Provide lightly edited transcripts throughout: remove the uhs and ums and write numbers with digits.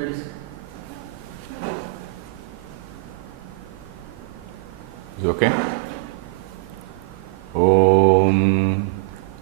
Is okay? Om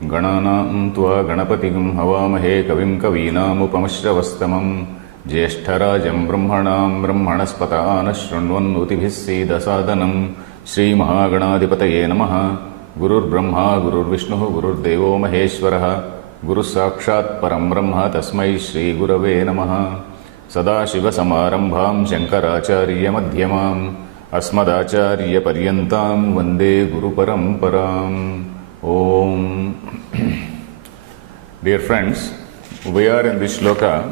Gananam Tva Ganapatigam Havamahe Kavim Kavinamupamashravastamam Jyeshtarajam Brahmanam Brahmanaspatana Shrunvanutibhis Dasadanam Shri Mahaganadipataye Namaha Gurur Brahma Gurur Vishnu Gurur Devo Maheshwaraha Guru Sakshat Param Brahma Tasmai Shri Gurave Namaha Sadashiva Samarambham Shankaracharya Madhyamam Asmadacharya Paryantam Vande Guru Paramparam. Om. Dear friends, we are in this shloka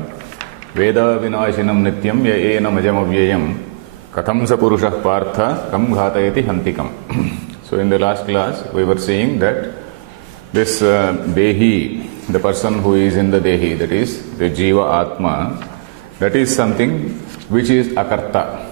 Veda Vinashinam Nityam Yaena Majamavyayam Katham Sa Purushah Partha Kam Ghatayati Hantikam. So in the last class we were saying that this Dehi, the person who is in the Dehi, that is the Jiva Atma, that is something which is Akarta.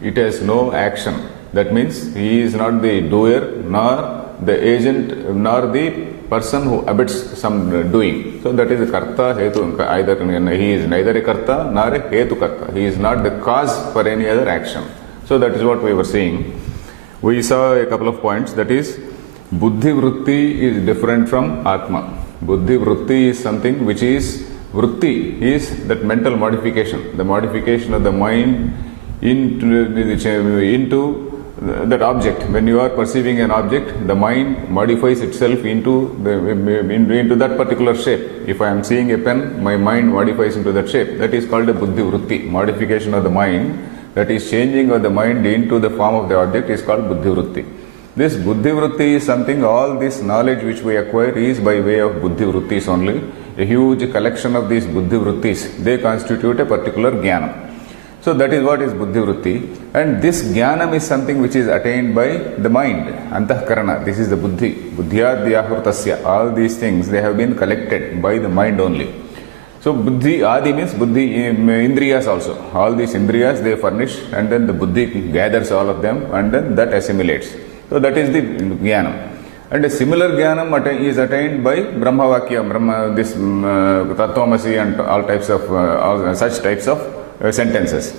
It has no action. That means he is not the doer, nor the agent, nor the person who abets some doing. So that is a karta, hetu. Either he is neither a karta nor a hetu karta. He is not the cause for any other action. So that is what we were saying. We saw a couple of points. That is, buddhi vritti is different from atma. Buddhi vritti is something which is vritti is that mental modification, the modification of the mind into that object. When you are perceiving an object, the mind modifies itself into that particular shape. If I am seeing a pen, my mind modifies into that shape. That is called a buddhi vritti, modification of the mind. That is changing of the mind into the form of the object is called buddhi vritti. This buddhi vritti is something, all this knowledge which we acquire is by way of buddhi vrittis only. A huge collection of these buddhi vrittis, they constitute a particular jnana. So that is what is buddhi vritti, and this jnanam is something which is attained by the mind, antahkarana. This is the buddhi, buddhyadyahrutasya. All these things, they have been collected by the mind only. So buddhi, adi means buddhi, indriyas also. All these indriyas they furnish, and then the buddhi gathers all of them, and then that assimilates. So that is the jnanam. And a similar jnanam is attained by Brahmavakya, this Tattvamasi and all types of, such types of sentences.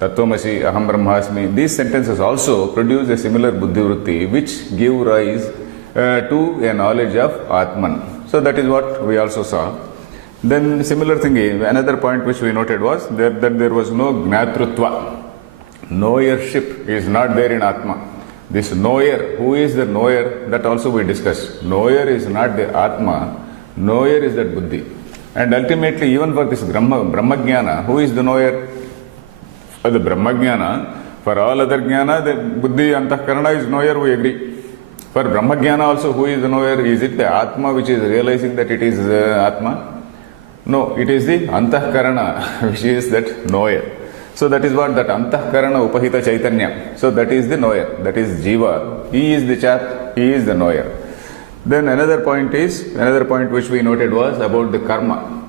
Tattvamasi, Aham Brahmasmi. These sentences also produce a similar buddhi vritti which give rise to a knowledge of Atman. So that is what we also saw. Then similar thing, another point which we noted was that there was no gnatrutva. Knowership is not there in Atma. This knower, who is the knower, that also we discussed. Knower is not the Atma, knower is that buddhi. And ultimately, even for this Brahmajnana, who is the knower? For the Brahmajnana, for all other jnana, the buddhi, antahkarana is knower, we agree. For Brahmajnana also, who is the knower? Is it the Atma which is realizing that it is Atma? No, it is the antahkarana which is that knower. So that is what that antahkarana upahita chaitanya. So that is the knower, that is Jiva. He is the chap, he is the knower. Then another point which we noted was about the karma.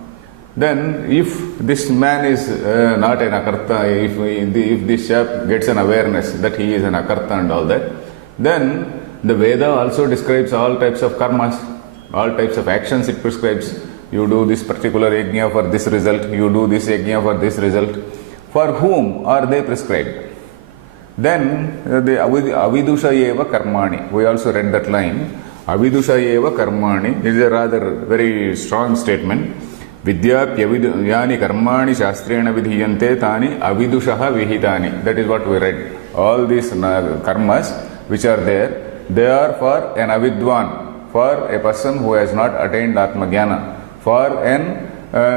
Then if this man is not an akarta, if this chap gets an awareness that he is an akarta and all that, then the Veda also describes all types of karmas, all types of actions it prescribes. You do this particular yajna for this result, you do this yajna for this result. For whom are they prescribed? Then the avidusha eva karmani. We also read that line. Avidusha eva karmani is a rather very strong statement. Vidya yani karmani shastrena vidhiyante tani avidushaha vihitani. That is what we read. All these karmas which are there, they are for an avidwan, for a person who has not attained atmajnana, for an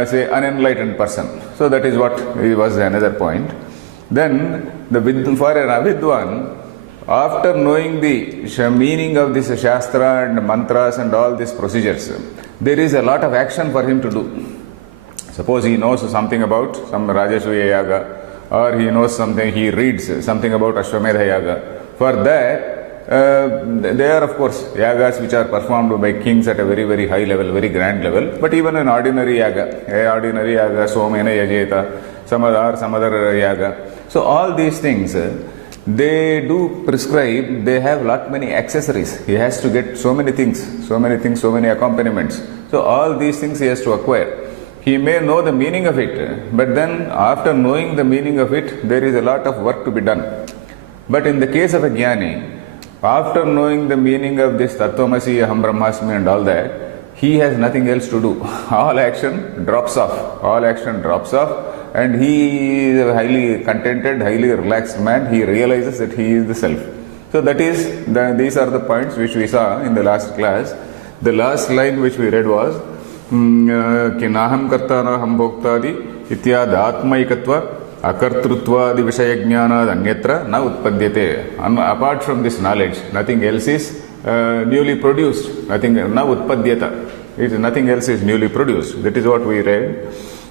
say unenlightened person. So that is what was another point. Then for an avidwan, after knowing the meaning of this shastra and mantras and all these procedures, there is a lot of action for him to do. Suppose he knows something about some Rajasuya Yaga, or he knows something, he reads something about Ashwamedha Yaga. For that, there are of course yagas which are performed by kings at a very, very high level, very grand level. But even an ordinary yaga, Somena Yajeta, some other yaga. So all these things, they do prescribe, they have lot many accessories. He has to get so many things, so many accompaniments. So all these things he has to acquire. He may know the meaning of it, but then after knowing the meaning of it, there is a lot of work to be done. But in the case of a jnani, after knowing the meaning of this Tattvamasi, Aham Brahmasmi and all that, he has nothing else to do. All action drops off. All action drops off, and he is a highly contented, highly relaxed man. He realizes that he is the self. So that is, these are the points which we saw in the last class. The last line which we read was कि नाहम कर्ता न हम भोक्तादि इत्यादि आत्मैकत्व अकर्तृत्वादि विषय ज्ञानाद अन्यत्र न उत्पद्यते. Apart from this knowledge, nothing else is newly produced. Nothing na utpadyata. Nothing else is newly produced. That is what we read.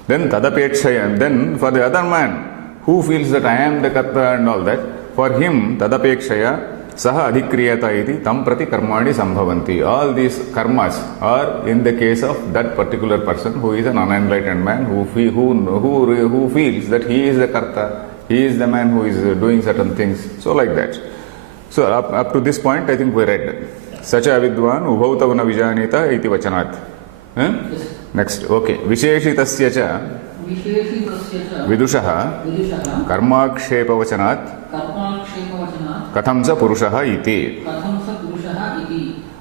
Then tadapekshaya. Then for the other man who feels that I am the karta and all that, for him tadapekshaya saha adhikriyata iti tam prati karmani sambhavanti. All these karmas are in the case of that particular person who is an unenlightened man, who feels that he is the karta, he is the man who is doing certain things. So like that. So up to this point I think we read. Sacha avidwan ubhautavana vijanita iti vachanat. Next. Okay. Visheshitasya cha vidushaha karmakshepavachanat katham sa purushaha iti.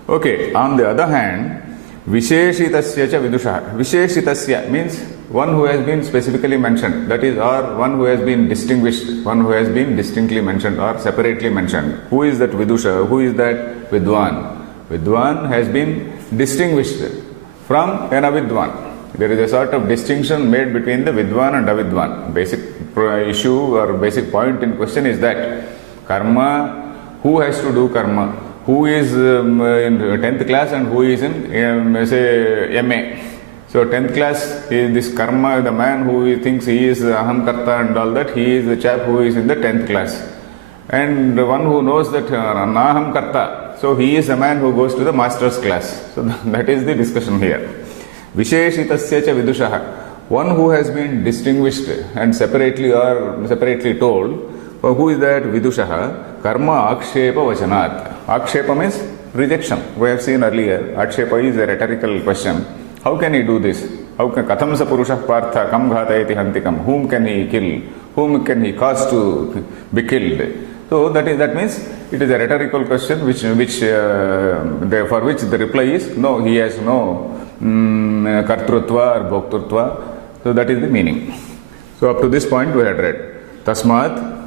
Okay, on the other hand, visheshitasya cha vidushaha. Visheshitasya means one who has been specifically mentioned, that is, or one who has been distinguished, one who has been distinctly mentioned or separately mentioned. Who is that vidusha? Who is that vidwan? Vidwan has been distinguished from an avidwan. There is a sort of distinction made between the vidwan and avidwan. Basic issue or basic point in question is that karma, who has to do karma? Who is in 10th class and who is in say MA? So 10th class is this karma, the man who thinks he is aham karta and all that, he is the chap who is in the 10th class. And the one who knows that naham karta, so he is a man who goes to the master's class. So that is the discussion here. Visheshitasya cha vidushaha. One who has been distinguished and separately told. Who is that vidushaha? Karma akshepa vachanat. Akshepa means rejection. We have seen earlier. Akshepa is a rhetorical question. How can he do this? How can katham sa purushah partha kam ghatayati hantikam? Whom can he kill? Whom can he cause to be killed? So that means it is a rhetorical question for which the reply is no. He has no kartrutva or bhoktrutva. So that is the meaning. So up to this point we had read. Tasmat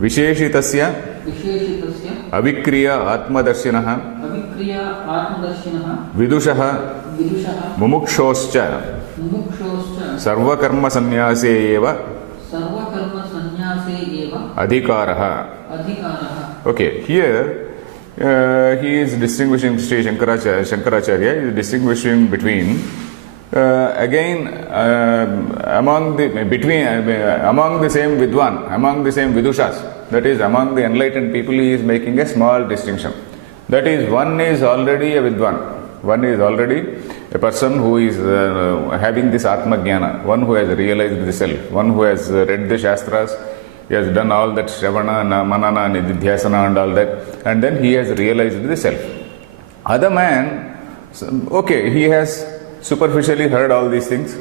Visheshitasya avikriya atmadarshinaha vidushaha mumukshoscha sarvakarma sanyase eva adhikaraha. Okay, here he is distinguishing, Sri Shankaracharya is distinguishing between among the same vidwan, among the same vidushas, that is among the enlightened people, he is making a small distinction. That is, one is already a vidwan, one is already a person who is having this atma jnana, one who has realized the self, one who has read the shastras, he has done all that shravana, manana, nididhyasana and all that, and then he has realized the self. Other man, okay, he has superficially heard all these things,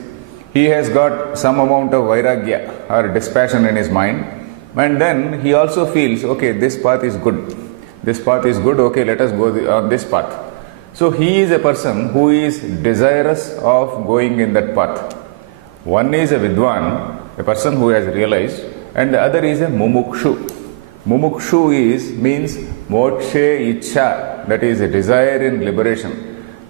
he has got some amount of vairagya or dispassion in his mind, and then he also feels, okay, this path is good, okay, let us go on this path. So he is a person who is desirous of going in that path. One is a vidwan, a person who has realized, and the other is a mumukshu. Mumukshu means mokshe ichha, that is a desire in liberation,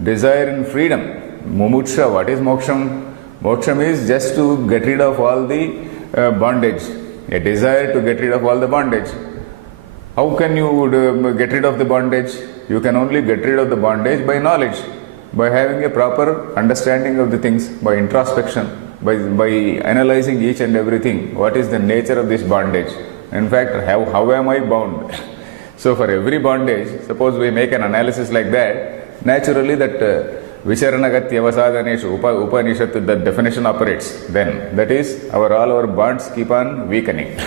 desire in freedom. Mumuksha, what is moksham? Moksham is just to get rid of all the bondage, a desire to get rid of all the bondage. How can you get rid of the bondage? You can only get rid of the bondage by knowledge, by having a proper understanding of the things, by introspection, by analyzing each and everything. What is the nature of this bondage? In fact, how am I bound? So for every bondage, suppose we make an analysis like that, naturally that Vicharanagathyavasadhaneshu Upanishad, the definition operates then. That is, all our bonds keep on weakening.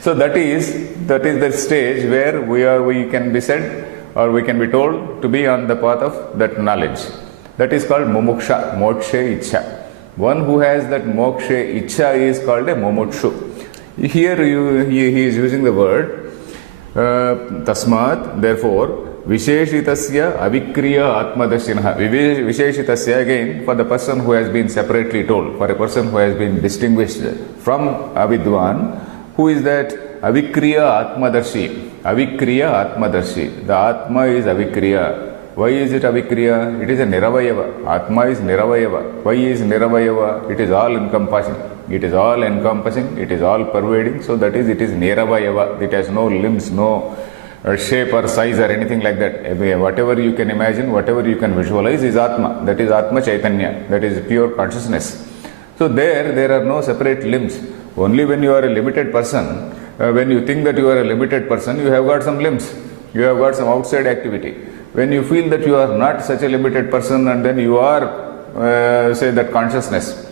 So that is the stage where we can be said, or we can be told to be on the path of that knowledge. That is called mumuksha, mokshe ichha. One who has that mokshe ichha is called a mumukshu. Here he is using the word tasmat, therefore, Visheshitasya avikriya atmadashinaha. Visheshitasya, again, for the person who has been separately told, for a person who has been distinguished from avidwan, who is that? Avikriya atmadarshi. Avikriya atmadarshi. The atma is avikriya. Why is it avikriya? It is a niravayava. Atma is niravayava. Why is niravayava? It is all encompassing. It is all encompassing. It is all pervading. So that is, it is niravayava. It has no limbs, no shape or size or anything like that. Whatever you can imagine, whatever you can visualize is Atma. That is Atma Chaitanya. That is pure consciousness. So there are no separate limbs. Only when you are a limited person, when you think that you are a limited person, you have got some limbs. You have got some outside activity. When you feel that you are not such a limited person and then you are, say, that consciousness,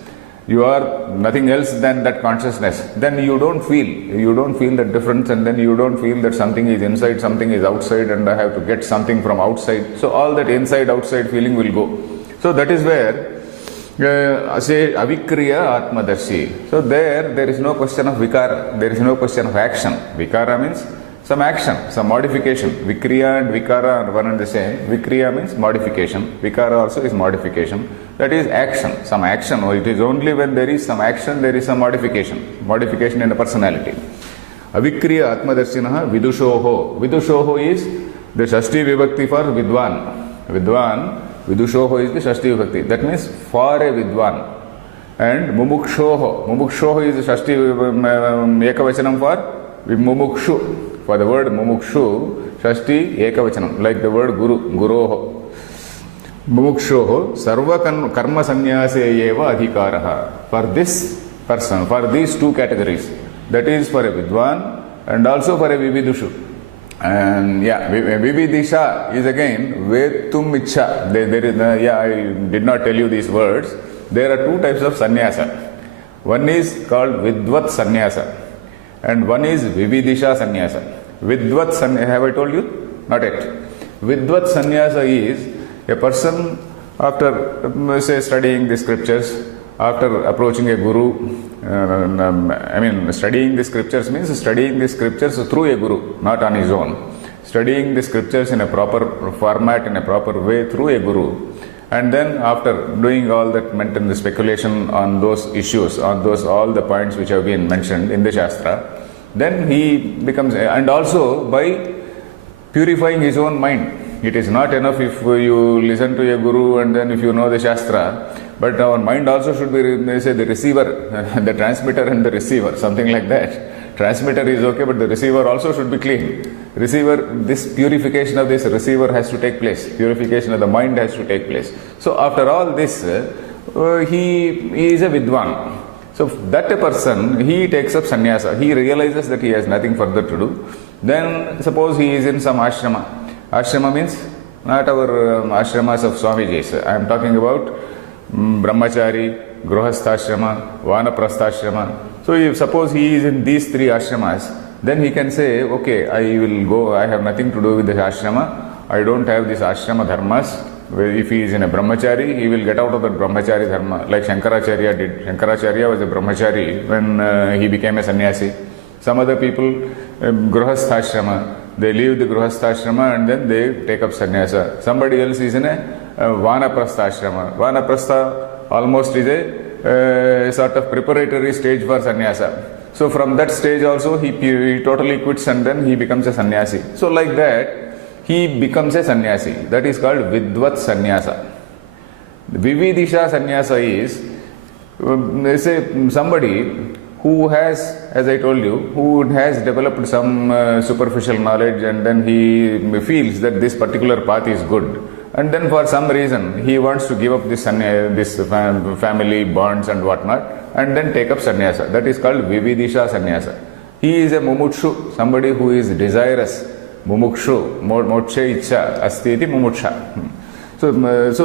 you are nothing else than that consciousness, then you don't feel that difference, and then you don't feel that something is inside, something is outside, and I have to get something from outside. So all that inside outside feeling will go. So that is where say avikriya atmadarshi. So there is no question of vikara, there is no question of action. Vikara means some action, some modification. Vikriya and vikara are one and the same. Vikriya means modification. Vikara also is modification. That is action, some action. It is only when there is some action, there is some modification. Modification in the personality. Avikriya atmadarshinaha vidushoho. Vidushoho is the Shashti Vibhakti for Vidwan. Vidushoho is the Shashti Vibhakti. That means for a Vidwan. And Mumukshoho is the Shashti Ekavachanam for Mumukshu. For the word Mumukshu, Shashti Ekavachanam, like the word Guroho. Mumukshoho sarva karma sannyase eva adhikaraha. For this person, for these two categories, that is for a Vidwan and also for a Vividushu. And Vividisha is again Vetum Ichha. I did not tell you these words. There are two types of sannyasa. One is called Vidvat sannyasa and one is Vividisha sannyasa. Vidvat sannyasa, have I told you? Not yet. Vidvat sannyasa is a person after, say, studying the scriptures, after approaching a guru, studying the scriptures means studying the scriptures through a guru, not on his own. Studying the scriptures in a proper format, in a proper way through a guru. And then after doing all that mental speculation on those issues, on those all the points which have been mentioned in the Shastra, then he becomes, and also by purifying his own mind. It is not enough if you listen to a guru and then if you know the Shastra, but our mind also should be, they say, the receiver, the transmitter and the receiver, something like that. Transmitter is okay, but the receiver also should be clean. Receiver, this purification of this receiver has to take place. Purification of the mind has to take place. So after all this, he is a Vidwan. So that a person, he takes up sannyasa. He realizes that he has nothing further to do. Then suppose he is in some ashrama. Ashrama means not our ashramas of Swamiji's. I am talking about Brahmachari, Gruhastha-ashrama, Vanaprastha-ashrama. So if suppose he is in these three ashramas, then he can say, okay, I will go, I have nothing to do with the ashrama. I don't have this ashrama dharmas. If he is in a brahmachari, he will get out of the brahmachari dharma, like Shankaracharya did. Shankaracharya was a brahmachari when he became a sannyasi. Some other people, Gruhastha-ashrama, they leave the Gruhastha-ashrama and then they take up sannyasa. Somebody else is in a Vanaprastha-ashrama. Vanaprastha almost is a sort of preparatory stage for sannyasa. So from that stage also he totally quits and then he becomes a sannyasi. So like that, he becomes a sannyasi. That is called Vidvat sannyasa. Vividisha sannyasa is, say, somebody who has, as I told you, who has developed some superficial knowledge and then he feels that this particular path is good. And then for some reason he wants to give up this family bonds and whatnot and then take up sannyasa. That is called Vividisha sannyasa. He is a mumukshu, somebody who is desirous. Mumukshu, mokshe ichha, asti iti mumuksha. So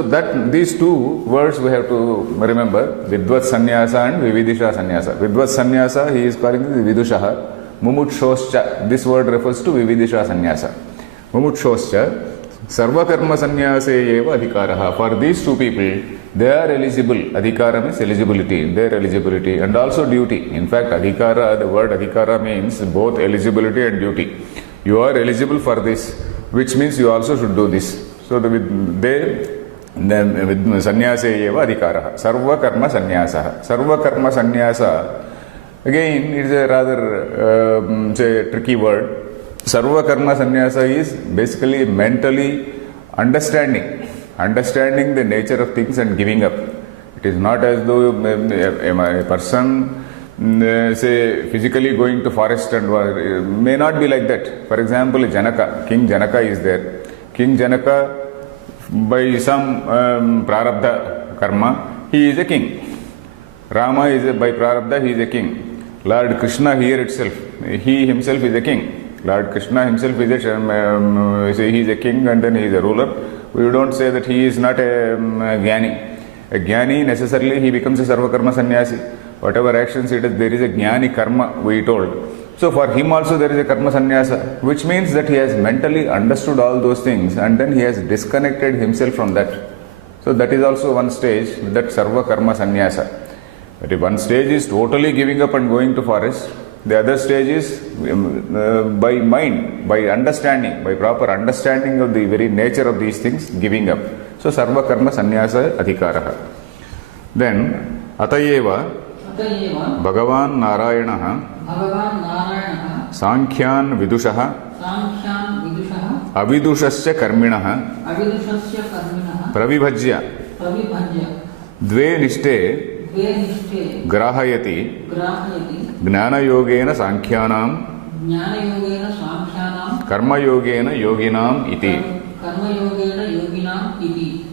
that these two words we have to remember, Vidvat sannyasa and Vividisha sannyasa. Vidvat sannyasa, he is calling it Vidushaha. Mumukshoscha, this word refers to Vividisha sannyasa. Mumukshoscha, Sarva karma sannyase eva adhikaraha. For these two people, they are eligible. Adhikara means eligibility, their eligibility, and also duty. In fact, adhikara, the word adhikara means both eligibility and duty. You are eligible for this, which means you also should do this. So with sannyase eva adhikaraha. Sarva karma sannyasa. Sarva karma sannyasa. Again, it is a rather say tricky word. Sarva karma sannyasa is basically mentally understanding the nature of things and giving up. It is not as though a person say physically going to forest and may not be like that. For example, Janaka, King Janaka is there. King Janaka, by some prarabdha karma, he is a king. Rama is by prarabdha, he is a king. Lord Krishna here itself, he himself is a king. Lord Krishna himself is he is a king and then he is a ruler. We don't say that he is not a Jnani. A Jnani necessarily he becomes a Sarva Karma Sannyasi. Whatever actions it is, there is a Jnani karma, we told. So for him also there is a Karma Sannyasa, which means that he has mentally understood all those things and then he has disconnected himself from that. So that is also one stage, that Sarva Karma Sannyasa. But one stage is totally giving up and going to forest. The other stage is by mind, by understanding, by proper understanding of the very nature of these things, giving up. So, sarva karma sannyasa adhikaraha. Then, atayeva Bhagavan Narayanaha Sankhyan Vidushaha Avidushasya Karminaha Pravibhajya Dve Nishte Grahayati Jnana Yogena Sankhyanam Karma Yogena Yoginam Iti.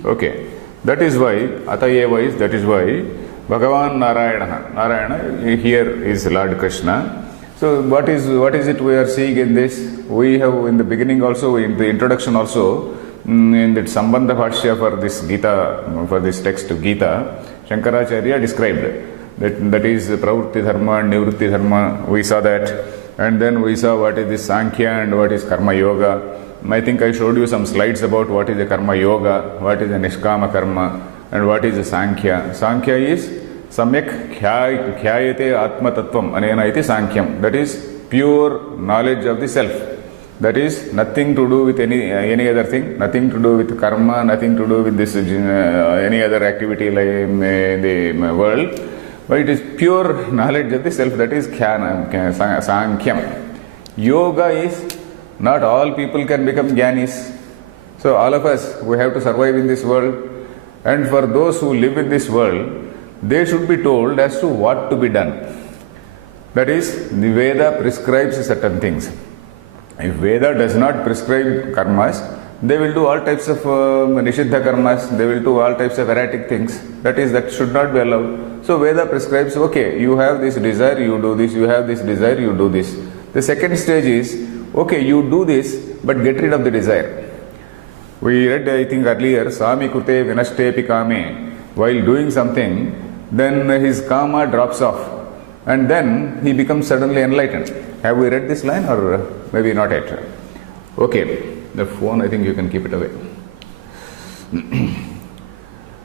Okay. That is why Atayeva is, that is why Bhagavan Narayana here is Lord Krishna. So what is it we are seeing in this? We have in the beginning also, in the introduction also, in that Sambandha Bhashya for this Gita, for this text Gita, Shankaracharya described that is Pravritti Dharma and Nivritti Dharma. We saw that, and then we saw what is this Sankhya and what is Karma Yoga. I think I showed you some slides about what is the Karma Yoga, what is the Nishkama Karma, and what is the Sankhya. Sankhya is Samyak Khyayate Atma Tattvam Anena iti Sankhyam. That is pure knowledge of the self. That is nothing to do with any other thing, nothing to do with karma, nothing to do with this any other activity like in the world, but it is pure knowledge of the self. That is Sankhya. Yoga is not all people can become Jnanis. So all of us, we have to survive in this world, and for those who live in this world, they should be told as to what to be done. That is, the Veda prescribes certain things. If Veda does not prescribe karmas, they will do all types of nishiddha karmas, they will do all types of erratic things. That should not be allowed. So Veda prescribes, okay, you have this desire, you do this, you have this desire, you do this. The second stage is, okay, you do this, but get rid of the desire. We read, I think earlier, Sami Kute Vinashtepi Kame. While doing something, then his karma drops off. And then he becomes suddenly enlightened. Have we read this line or maybe not yet? Okay, the phone, I think you can keep it away.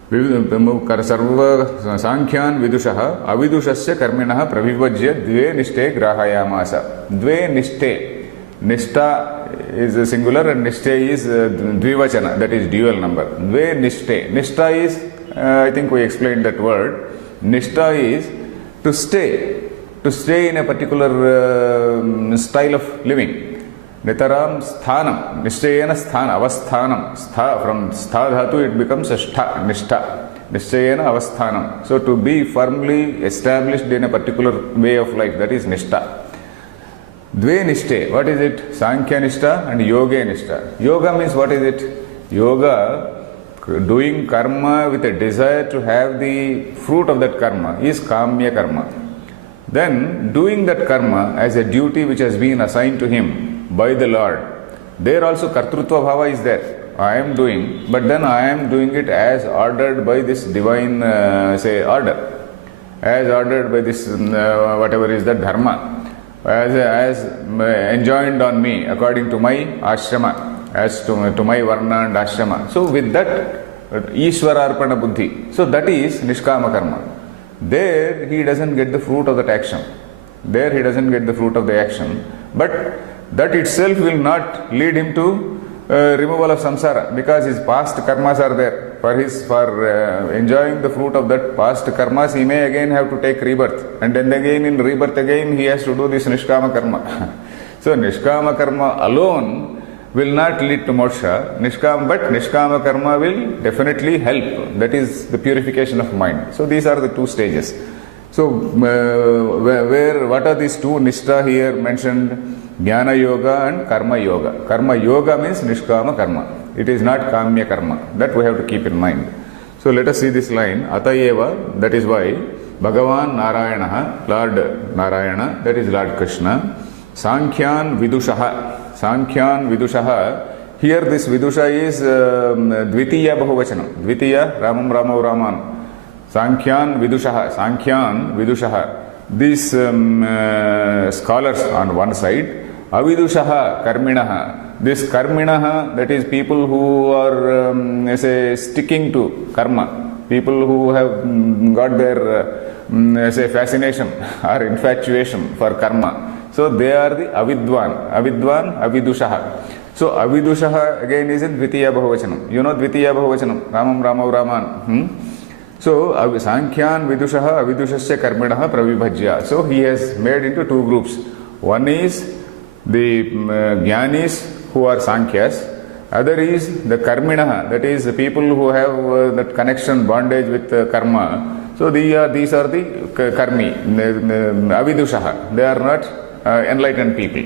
Sarva Sankhyan Vidushaha Avidushasya Karminaha Pravivajya Dve Nishte Grahayamasa. Dve Nishte. Nishta is a singular and Nishte is Dvivachana, that is dual number. Dve Nishte. Nishta is, I think we explained that word. Nishta is to stay in a particular style of living. Nitaram sthanam, nishchayena sthana, avasthanam. From stha dhatu it becomes a nishtha. Nishchayena avasthanam. So to be firmly established in a particular way of life, that is nishtha. Dve nishte, what is it? Sankhya nishta and yoga nishta. Yoga means what is it? Yoga, doing karma with a desire to have the fruit of that karma, is kamya karma. Then doing that karma as a duty which has been assigned to him by the Lord, there also kartrutva bhava is there. I am doing, but then I am doing it as ordered by this divine order, as ordered by this whatever is that dharma, as enjoined on me according to my ashrama. as to my varna and ashrama. So with that Ishwararpana buddhi, so that is Nishkama karma. There he doesn't get the fruit of that action. There he doesn't get the fruit of the action. But that itself will not lead him to removal of samsara, because his past karmas are there. For enjoying the fruit of that past karmas, he may again have to take rebirth. And then again in rebirth again he has to do this Nishkama karma. So Nishkama karma alone will not lead to moksha, but Nishkama karma will definitely help. That is the purification of mind. So these are the two stages. So what are these two Nishtha here mentioned? Jnana yoga and karma yoga. Karma yoga means Nishkama karma. It is not Kamya karma. That we have to keep in mind. So let us see this line. Atayeva, that is why Bhagavan Narayana, Lord Narayana, that is Lord Krishna, Sankhyan Vidushaha. Sankhyan Vidushaha. Here this Vidusha is Dvitiya Bahuvachanam. Dvitiya Ramam Ramav Raman. Sankhyan Vidushaha. Sankhyan Vidushaha. These scholars on one side. Avidushaha Karminaha. This Karminaha, that is people who are sticking to karma. People who have got their fascination or infatuation for karma. So they are the avidwan. Avidwan, avidushaha. So avidushaha again is in Dvitiya Bahuvachanam. You know Dvitiya Bahuvachanam. Ramam Ramav Raman. So Sankhyan Vidushaha Avidushasya Karminaha Pravibhajya. So he has made into two groups. One is the Jnanis who are Sankhyas. Other is the Karminaha, that is the people who have that connection, bondage with karma. So these are the Karmi, Avidushaha. They are not enlightened people.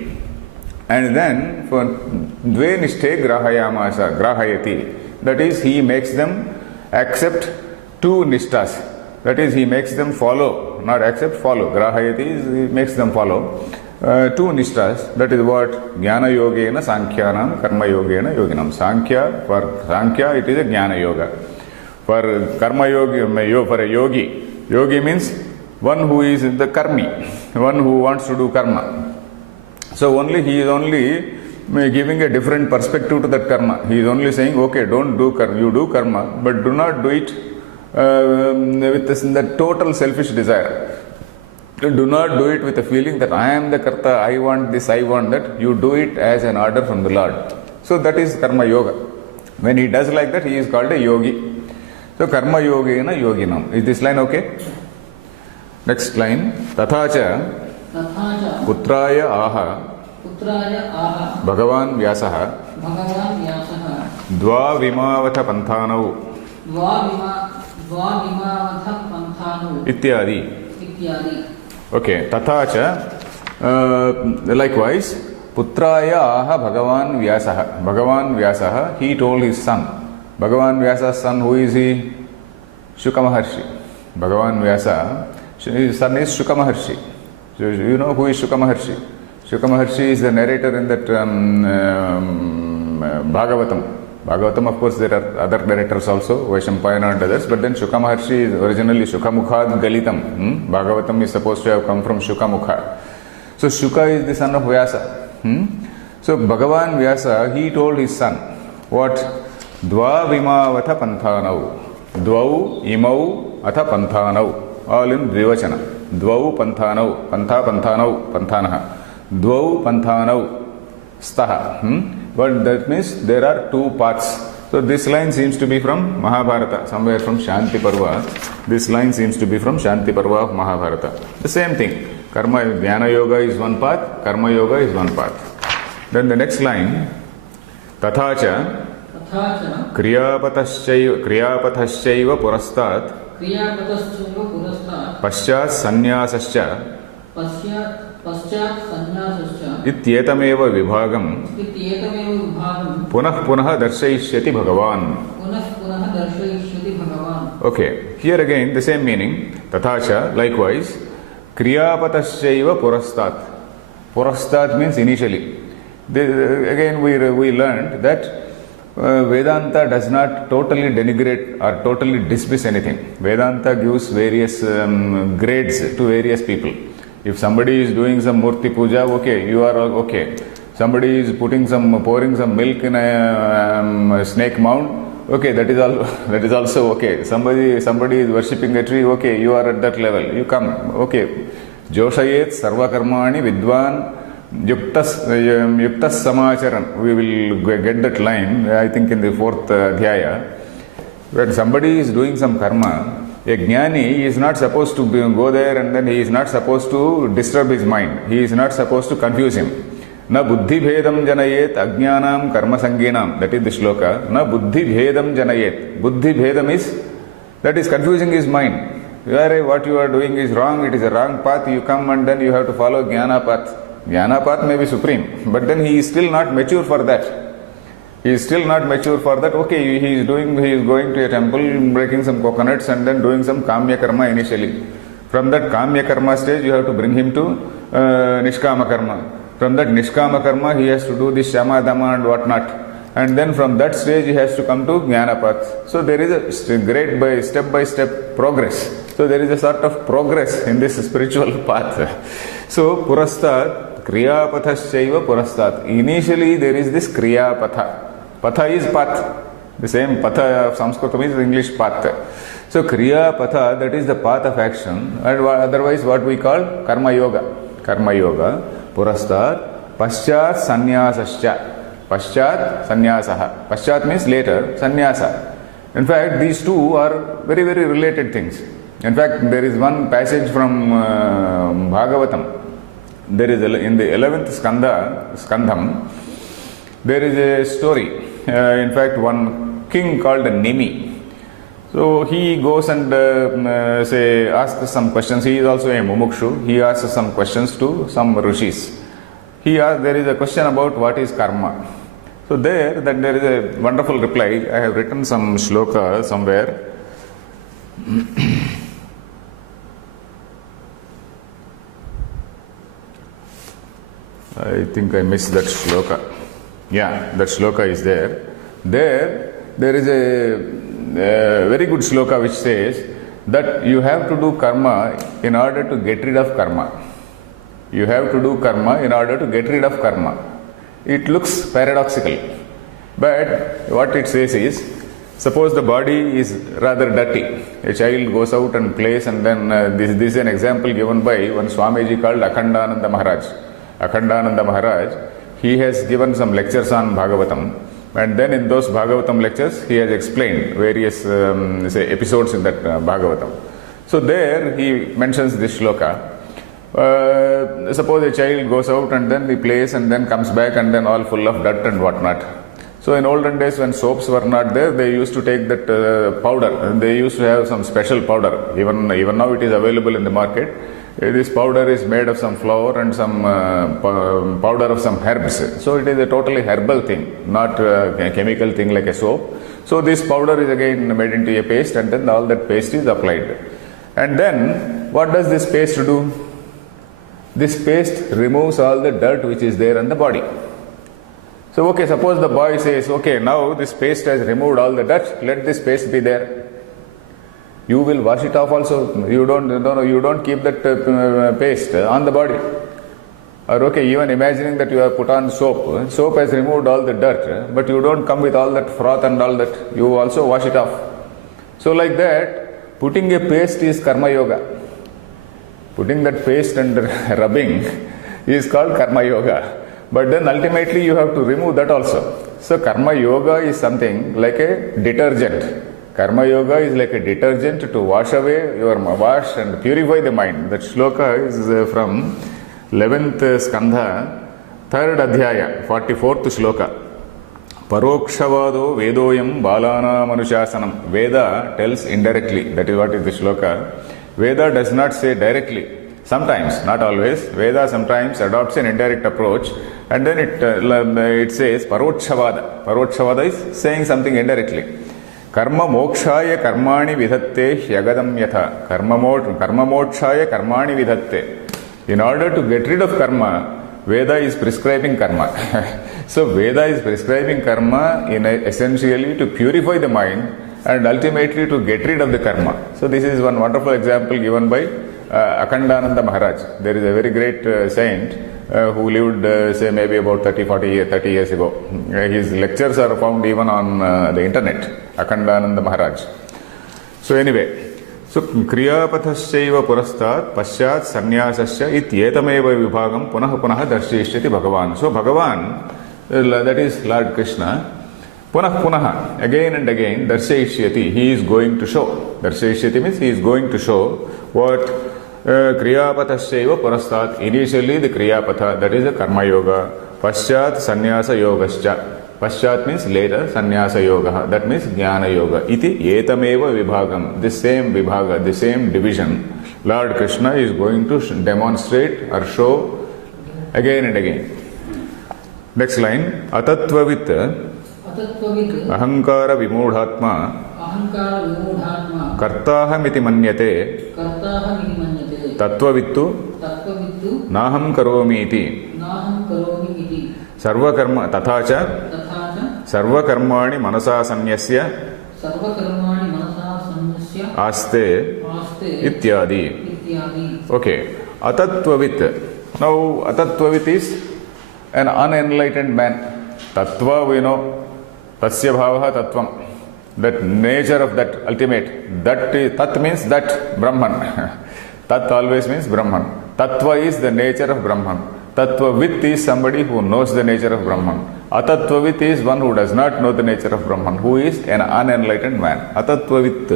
And then for Dve Nishthe Grahayamasa, Grahayati, that is he makes them accept two Nishtas. That is he makes them follow, not accept, follow. Grahayati is he makes them follow. Two Nishtas, that is what Jnana Yogena Sankhyanam Karma Yogena Yoginam. Sankhya, for Sankhya it is a Jnana Yoga. For Karma Yogi, for a Yogi, Yogi means one who is in the Karmi, one who wants to do karma. So he is only giving a different perspective to that karma. He is only saying, okay, don't do karma, you do karma, but do not do it with the total selfish desire. Do not do it with a feeling that I am the karta, I want this, I want that. You do it as an order from the Lord. So that is karma yoga. When he does like that, he is called a yogi. So karma yogena yoginam. Is this line okay? Next line. Tathacha putraya aha Bhagavan Vyasaha Dva Vimavata Panthanau Ityadi. Okay, Tathacha, likewise, Putraya aha Bhagavan Vyasaha. Bhagavan Vyasaha, he told his son. Bhagavan Vyasa's son, who is he? Shuka Maharshi. Bhagavan Vyasa, his son is Shuka Maharshi. So you know who is Shuka Maharshi? Shuka Maharshi is the narrator in that Bhagavatam. Bhagavatam, of course, there are other narrators also, Vaishampayana and others, but then Shuka Maharshi is originally Shukamukhad Galitam. Bhagavatam is supposed to have come from Shukamukha. So Shuka is the son of Vyasa. So Bhagavan Vyasa, he told his son, what? Dva Vimavata Panthanau. Dvau Imau Atha Panthanau. All in Dvivachana. Dvau Panthanau. Panthanau. Panthanaha. Dvau Panthanau. Staha. But that means there are two paths. So this line seems to be from Mahabharata, somewhere from Shanti Parva. This line seems to be from Shanti Parva of Mahabharata. The same thing. Karma, Jnana Yoga is one path, Karma Yoga is one path. Then the next line, Tathacha Kriyapathashchaiva Purastat Paschat Sannyasascha Ityetameva Vibhagam Punah Darshayishyati Bhagavan. Okay, here again the same meaning. Tathacha, likewise, Kriyapathashchaiva Purastat. Purastat means initially. Again we learned that Vedanta does not totally denigrate or totally dismiss anything. Vedanta gives various grades to various people. If somebody is doing some Murti Puja, okay, you are okay. Somebody is pouring some milk in a snake mound. Okay, that is also okay. Somebody is worshipping a tree. Okay, you are at that level. You come. Okay. Joshayet sarva karmani vidwan yuktas samacharan. We will get that line, I think, in the 4th adhyaya. When somebody is doing some karma, a jnani is not supposed to go there and then he is not supposed to disturb his mind. He is not supposed to confuse him. Na buddhi bhedam janayet ajnanam karma sanginam. That is the shloka. Na buddhi bhedam janayet. Buddhi bhedam is, that is confusing his mind. What you are doing is wrong, it is a wrong path. You come and then you have to follow jnana path. Jnana path may be supreme, but then he is still not mature for that. He is still not mature for that. Okay, he is going to a temple, breaking some coconuts and then doing some kamya karma initially. From that kamya karma stage, you have to bring him to nishkama karma. From that nishkama karma, he has to do this shama dhamma and whatnot. And then from that stage, he has to come to jnana path. So there is a great step-by-step progress. So there is a sort of progress in this spiritual path. So purastat, kriya pathashchaiva purastat. Initially, there is this kriya patha. Patha is path. The same patha of Sanskrit is English path. So kriya patha, that is the path of action. And otherwise what we call karma yoga. Karma yoga. Purastat, paschat sannyasascha. Paschat sannyasaha. Paschat means later, sannyasa. In fact, these two are very, very related things. In fact, there is one passage from Bhagavatam. There is in the 11th skandham, there is a story. In fact, one king called Nimi. So he goes and asks some questions. He is also a mumukshu. He asks some questions to some rishis. There is a question about what is karma. So there is a wonderful reply. I have written some shloka somewhere. I think I missed that shloka. Yeah, that shloka is there. There is a very good shloka which says that you have to do karma in order to get rid of karma. You have to do karma in order to get rid of karma. It looks paradoxical, but what it says is, suppose the body is rather dirty. A child goes out and plays, and then this is an example given by one Swamiji called Akhandananda Maharaj. Akhandananda Maharaj, he has given some lectures on Bhagavatam, and then in those Bhagavatam lectures he has explained various episodes in that Bhagavatam. So there he mentions this shloka. Suppose a child goes out and then he plays and then comes back and then all full of dirt and whatnot. So in olden days when soaps were not there, they used to take that powder. They used to have some special powder. Even now it is available in the market. This powder is made of some flour and some powder of some herbs. So it is a totally herbal thing, not a chemical thing like a soap. So this powder is again made into a paste, and then all that paste is applied. And then what does this paste do? This paste removes all the dirt which is there on the body. So okay, suppose the boy says, okay, now this paste has removed all the dirt, let this paste be there. You will wash it off also. You don't keep that paste on the body. Or okay, even imagining that you have put on soap. Soap has removed all the dirt, but you don't come with all that froth and all that. You also wash it off. So like that, putting a paste is karma yoga. Putting that paste and rubbing is called karma yoga. But then ultimately you have to remove that also. So karma yoga is something like a detergent. Karma yoga is like a detergent to wash away your wash and purify the mind. That shloka is from 11th skandha, 3rd adhyaya, 44th shloka. Parokshawado vedoyam balana manushasanam. Veda tells indirectly. That is what is the shloka. Veda does not say directly. Sometimes, not always. Veda sometimes adopts an indirect approach, and then it says parokshawada. Parokshawada is saying something indirectly. Karma mokshaya karmani vidhatte hyagadam yatha. Karma mokshaya karmani vidhatte. In order to get rid of karma, Veda is prescribing karma. So Veda is prescribing karma essentially to purify the mind and ultimately to get rid of the karma. So this is one wonderful example given by Akhandananda Maharaj. There is a very great saint who lived, say, maybe about 30 years ago. His lectures are found even on the internet. Akhandananda Maharaj. So anyway, so kriyapathasya purastat paschat sannyasasya ityetameva vibhagam punah punah darshishyati Bhagavan. So Bhagavan, that is Lord Krishna, punah punah, again and again, darshishyati, he is going to show. Darshishyati means he is going to show what kriyapathasya purastat. Initially the kriyapatha, that is the karma yoga. Paschat sannyasa yogascha. Paschat means later, sannyasa yoga, that means jnana yoga. Iti etameva vibhagam, this same vibhaga, the same division, Lord Krishna is going to demonstrate or show again and again. Next line, atatvavit ahankara vimudhatma kartahamiti manyate tatvavittu naham karomi iti sarvakarma tathacha sarvakarmani manasa sanyasya aste ityadi. Okay, atatvavit. Now atatvavit is an unenlightened man. Tattva, we know, tasya bhavaha tattvam, that nature of that ultimate, tat means that Brahman. Tat always means Brahman. Tattva is the nature of Brahman. Tattvavit is somebody who knows the nature of Brahman. Atattvavit is one who does not know the nature of Brahman, who is an unenlightened man. Atattvavit,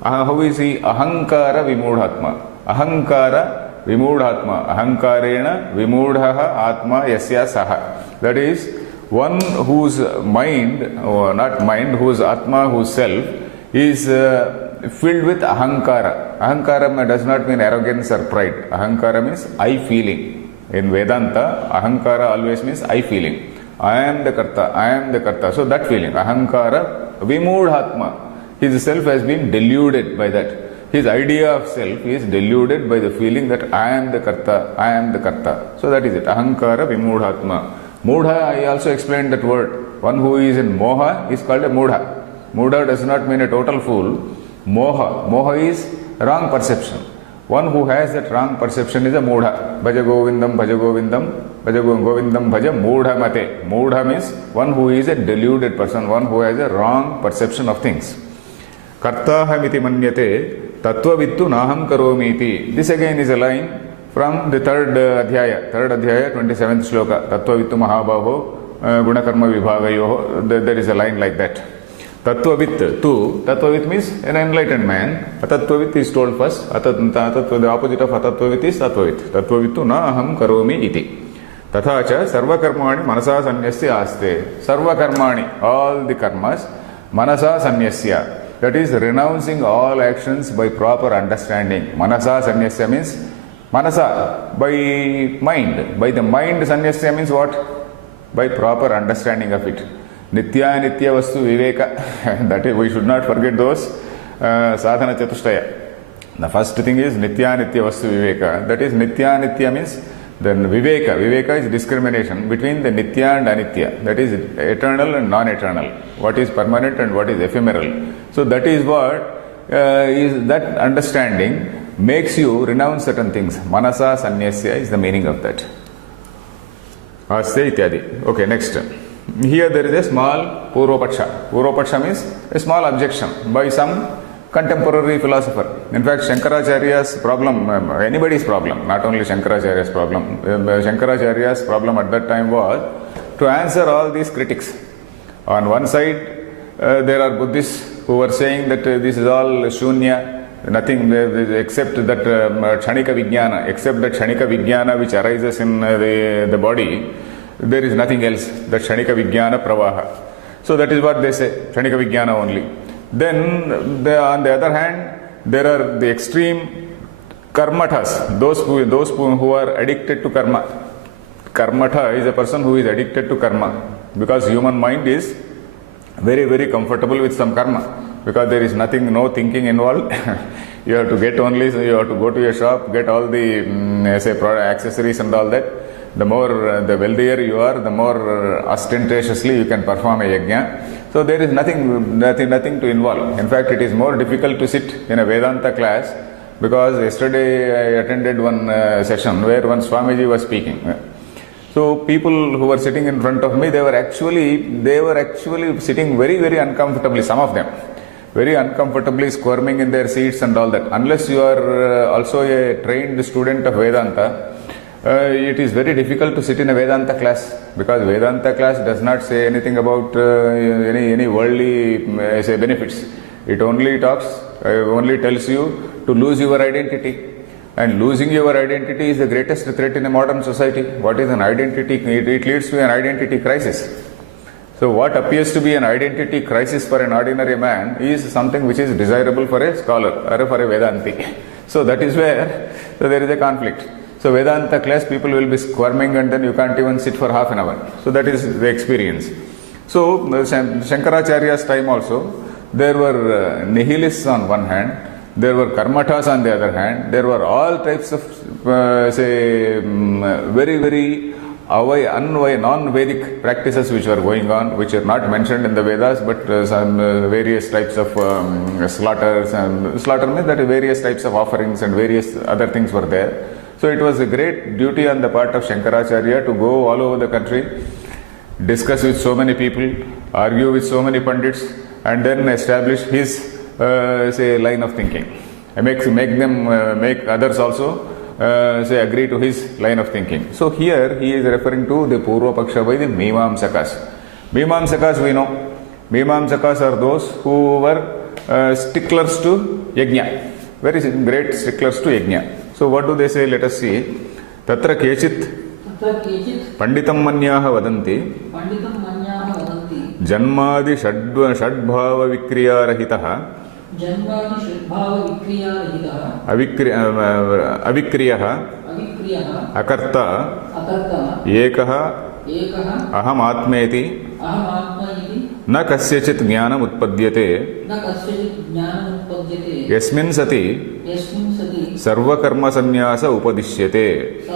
how is he? Ahankara vimudhatma. Ahankara vimudhatma. Ahankarena vimudhaha atma yasya saha. That is, one whose mind, or not mind, whose atma, whose self, is filled with ahankara. Ahankara does not mean arrogance or pride. Ahankara means I feeling. In Vedanta, ahankara always means I feeling. I am the karta, I am the karta. So that feeling, ahankara vimudhatma. His self has been deluded by that. His idea of self is deluded by the feeling that I am the karta, I am the karta. So that is it, ahankara vimudhatma. Mudha, I also explained that word. One who is in moha is called a mudha. Mudha does not mean a total fool. Moha is wrong perception. One who has that wrong perception is a mudha. Bhaja govindam, bhaja govindam, bhaja govindam, bhaja mudha mate. Mudha means one who is a deluded person, one who has a wrong perception of things. Kartahamiti manyate tattvavittu naham karomi iti. This again is a line from the third adhyaya, 27th shloka. Tattvavittu mahabhaho gunakarma vibhagayoho. There is a line like that. Tattvavit, Tattvavit means an enlightened man. Atattvavit is told first. The opposite of Atattvavit is Tattvavit. Tattvavittu na aham karomi iti. Tathacha sarvakarmani manasa sanyasya aste. Sarvakarmani, all the karmas, manasa sanyasya. That is renouncing all actions by proper understanding. Manasa sanyasya means manasa, by mind. By the mind, sanyasya means what? By proper understanding of it. Nitya nitya vastu viveka. That is, we should not forget those sadhana chatushtaya. The first thing is nitya nitya vastu viveka. That is, nitya nitya means then viveka. Viveka is discrimination between the nitya and anitya. That is eternal and non-eternal. What is permanent and what is ephemeral. So that is what is that understanding makes you renounce certain things. Manasa sanyasya is the meaning of that. Aste ityadi. Okay, next. Here there is a small Purvapaksha. Purvapaksha means a small objection by some contemporary philosopher. In fact, Shankaracharya's problem, anybody's problem, not only Shankaracharya's problem. Shankaracharya's problem at that time was to answer all these critics. On one side, there are Buddhists who were saying that this is all shunya, nothing except that Kshanika Vijnana, except that Kshanika Vijnana which arises in the body. There is nothing else, that Kshanika Vijnana Pravaha. So that is what they say, Kshanika Vijnana only. Then, on the other hand, there are the extreme karmathas, those who are addicted to karma. Karmatha is a person who is addicted to karma, because human mind is very, very comfortable with some karma, because there is nothing, no thinking involved. You have to get only, you have to go to your shop, get all the accessories and all that. The wealthier you are, the more ostentatiously you can perform a yajna. So there is nothing to involve. In fact, it is more difficult to sit in a Vedanta class because yesterday I attended one session where one Swamiji was speaking. So people who were sitting in front of me, they were actually sitting very, very uncomfortably, some of them. Very uncomfortably squirming in their seats and all that. Unless you are also a trained student of Vedanta, it is very difficult to sit in a Vedanta class, because Vedanta class does not say anything about any worldly say benefits. It only tells you to lose your identity. And losing your identity is the greatest threat in a modern society. What is an identity? It leads to an identity crisis. So what appears to be an identity crisis for an ordinary man is something which is desirable for a scholar or for a Vedanti. So that is where there is a conflict. So Vedanta class, people will be squirming and then you can't even sit for half an hour. So that is the experience. So Shankaracharya's time also, there were nihilists on one hand, there were karmatas on the other hand, there were all types of very, very non-Vedic practices which were going on, which are not mentioned in the Vedas, but some various types of slaughters, and slaughter means that various types of offerings and various other things were there. So it was a great duty on the part of Shankaracharya to go all over the country, discuss with so many people, argue with so many pundits, and then establish his line of thinking. Make others also agree to his line of thinking. So here he is referring to the Purva Paksha by the Mimamsakas. Mimamsakas we know. Mimamsakas are those who were sticklers to Yajna. Very great sticklers to Yajna. So what do they say? Let us see. Tatra kechit Panditam Manyaha Vadanti Janmadi Shadbhava Vikriya Rahitaha Avikriyaha Akarta Ekaha Aham Atmeti Na kasyachit jnanam utpadyate Yasmin sati Sarva karma sannyasa upadishyate.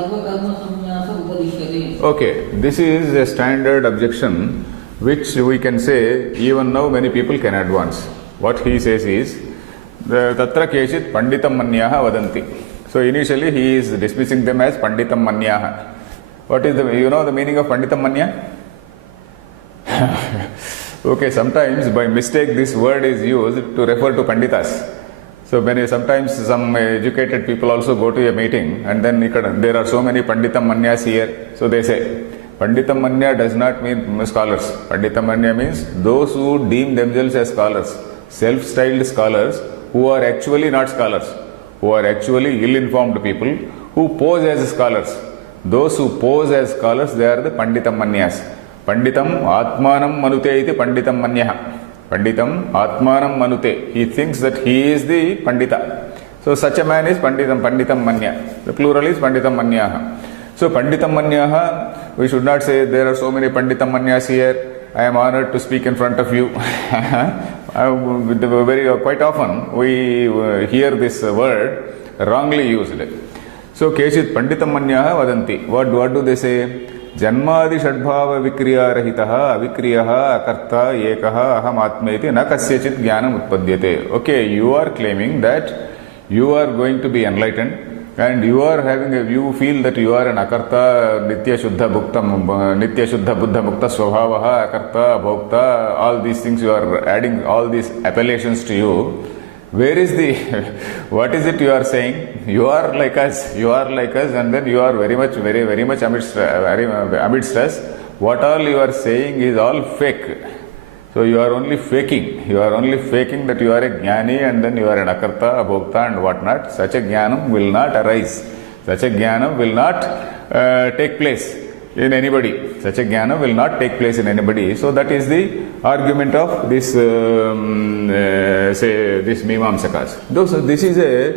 Okay, this is a standard objection which we can say even now many people can advance. What he says is, Tatra kechit Panditam Manyaha Vadanti. So initially he is dismissing them as Panditam Manyaha. What is the meaning of Panditam Manya? Okay, sometimes by mistake this word is used to refer to Panditas. So sometimes some educated people also go to a meeting and then there are so many Panditam Manyas here. So they say, Panditam Manya does not mean scholars. Panditam Manya means those who deem themselves as scholars. Self-styled scholars who are actually not scholars, who are actually ill-informed people who pose as scholars. Those who pose as scholars, they are the Panditam Manyas. Panditam Atmanam Manute iti Panditam Manyaha. Panditam Atmanam Manute. He thinks that he is the Pandita. So such a man is Panditam Manya. The plural is Panditam Manyaha. So Panditam Manyaha, we should not say there are so many Panditam Manyas here. I am honored to speak in front of you. Quite often we hear this word wrongly used. So Kechit Panditam Manyaha Vadanti. What do they say? Janmadi Shadbhava Vikriya Rahitaha Avikriyaha Akarta Ekaha Aham Atmeti Na Kasyachit Jnanam Utpadyate. Okay, you are claiming that you are going to be enlightened and you feel that you are an Akarta Nitya Shuddha Buddha Mukta Swabhavaha Akarta Bhokta, all these things you are adding all these appellations to you. Where is what is it you are saying? You are like us, and then you are very much amidst us. What all you are saying is all fake. So you are only faking. You are only faking that you are a jnani and then you are an akarta, a bhokta and whatnot. Such a jnanam will not arise. Such a jnanam will not take place in anybody. Such a jnana will not take place in anybody. So that is the argument of this, this Mimamsakas. This is a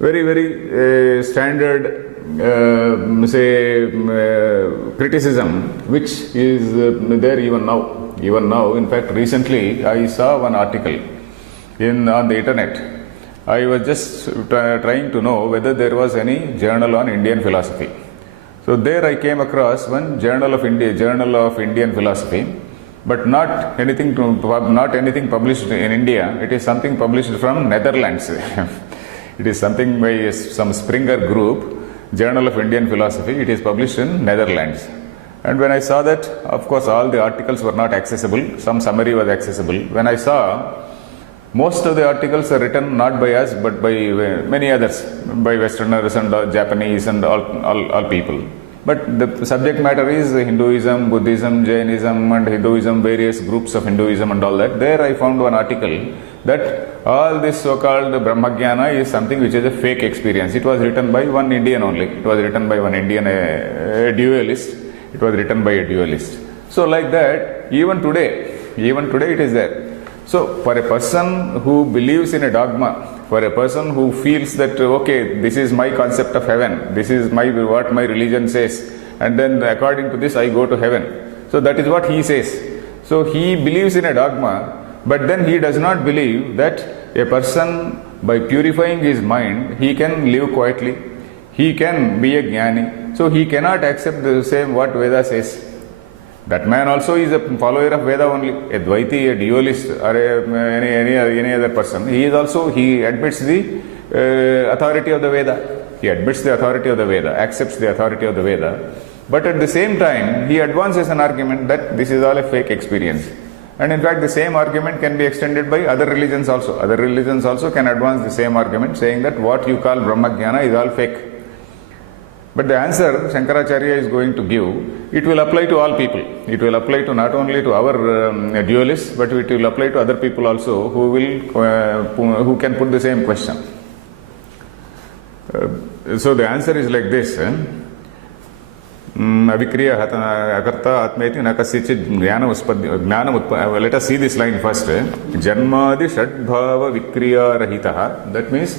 very, very standard, criticism which is there even now. Even now, in fact, recently I saw one article on the internet. I was just trying to know whether there was any journal on Indian philosophy. So there I came across one Journal of Indian Philosophy, but not anything published in India. It is something published from Netherlands. It It is something by some Springer group, Journal of Indian Philosophy. It is published in Netherlands. And when I saw that, of course, all the articles were not accessible. Some summary was accessible. When I saw most of the articles are written not by us but by many others, by Westerners and Japanese and all people. But the subject matter is Hinduism, Buddhism, Jainism and Hinduism, various groups of Hinduism and all that. There I found one article that all this so-called Brahmagyana is something which is a fake experience. It was written by one Indian only. It was written by one Indian, a dualist. It was written by a dualist. So like that, even today it is there. So for a person who believes in a dogma, for a person who feels that okay, this is my concept of heaven, this is what my religion says, and then according to this I go to heaven. So that is what he says. So he believes in a dogma, but then he does not believe that a person, by purifying his mind, he can live quietly, he can be a jnani. So he cannot accept the same what Veda says. That man also is a follower of Veda only, a Dvaiti, a dualist, or any other person. He admits the authority of the Veda. He admits the authority of the Veda, accepts the authority of the Veda. But at the same time, he advances an argument that this is all a fake experience. And in fact, the same argument can be extended by other religions also. Other religions also can advance the same argument, saying that what you call Brahmagyana is all fake. But the answer Shankaracharya is going to give, it will apply to all people. It will apply to not only to our dualists, but it will apply to other people also who can put the same question. So the answer is like this. Avikriya akarta atmeti nakasichit jnanam. Let us see this line first. Janmadi shadbhava vikriya rahitaha. That means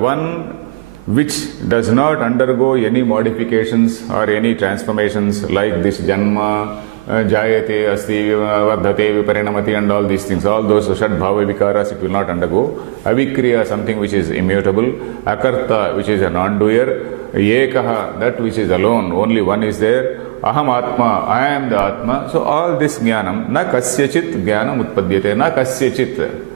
one which does not undergo any modifications or any transformations like this janma, jayate, asti, vardhate, viparinamati and all these things. All those shadbhava vikaras it will not undergo. Avikriya, something which is immutable. Akarta, which is a non-doer. Ekaha, that which is alone, only one is there. Aham Atma, I am the Atma. So all this jnanam, na kasyachit jnanam utpadyate, na kasyachit.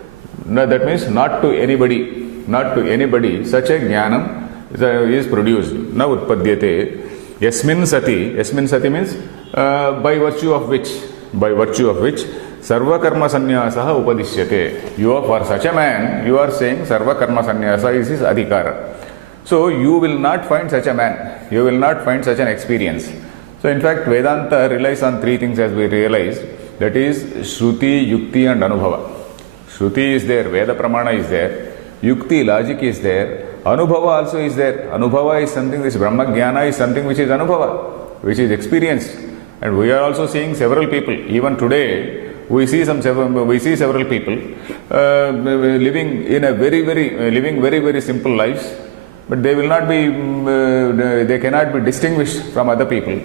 No, that means not to anybody. Not to anybody, such a jnanam is produced. Na utpadyate. Yasmin sati means by virtue of which sarva karma sannyasa upadishyate. For such a man, you are saying sarva karma sannyasa is his adhikara. So you will not find such a man. You will not find such an experience. So in fact, Vedanta relies on three things as we realized. That is Shruti, Yukti and Anubhava. Shruti is there, Veda Pramana is there. Yukti, logic is there. Anubhava also is there. Anubhava is something, this Brahmagyana is something which is Anubhava, which is experienced. And we are also seeing several people. Even today, we see several people living very simple lives, but they will not be, they cannot be distinguished from other people.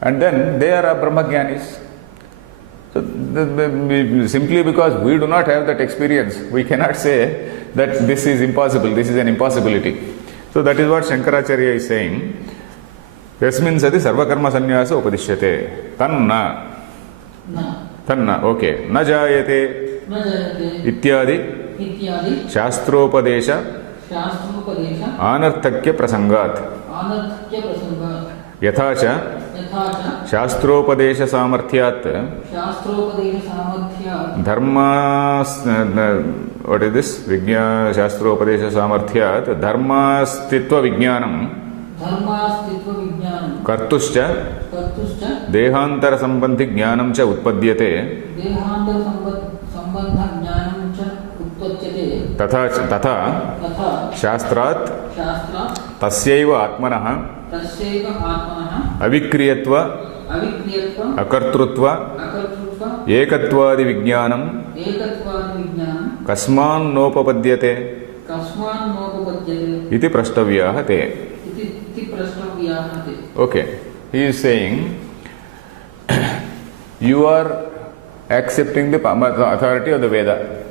And then they are Brahmagyanis. So, simply because we do not have that experience, we cannot say that this is impossible, this is an impossibility. So that is what Shankaracharya is saying. Yasmin sati sarva karma sannyasa upadishyate. Tanna, okay. Na jayate ityadi shastropadesha anarthakya prasangat. Yatha cha Shastropadesha samarthyat dharma, what is this? Shastropadesha samarthyat dharmastitva vijnanam kartuscha dehantara sambandhi jnanam cha utpadyate tatha shastrat tasyaiva atmanah avikriyatva akartrutva ekattvadi vijnanam kasman nopapadyate iti prashtavyah te. Okay, he is saying you are accepting the authority of the Veda.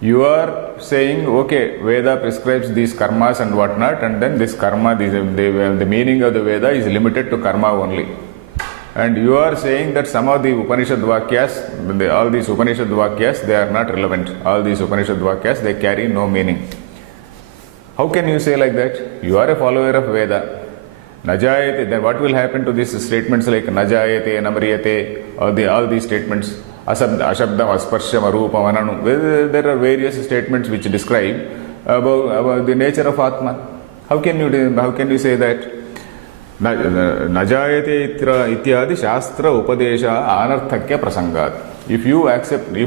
You are saying, okay, Veda prescribes these karmas and whatnot, and then this karma, the meaning of the Veda is limited to karma only. And you are saying that some of the Upanishad Vakyas, all these Upanishad Vakyas, they are not relevant. All these Upanishad Vakyas, they carry no meaning. How can you say like that? You are a follower of Veda. Najayate, then what will happen to these statements like Najayate, Namriyate, all these statements? Ashabdam, Asparsham, Arupam, Ananu. There are various statements which describe about the nature of Atma. How can you say that? Najayate ityadi shastra upadesha anarthakya prasangat. If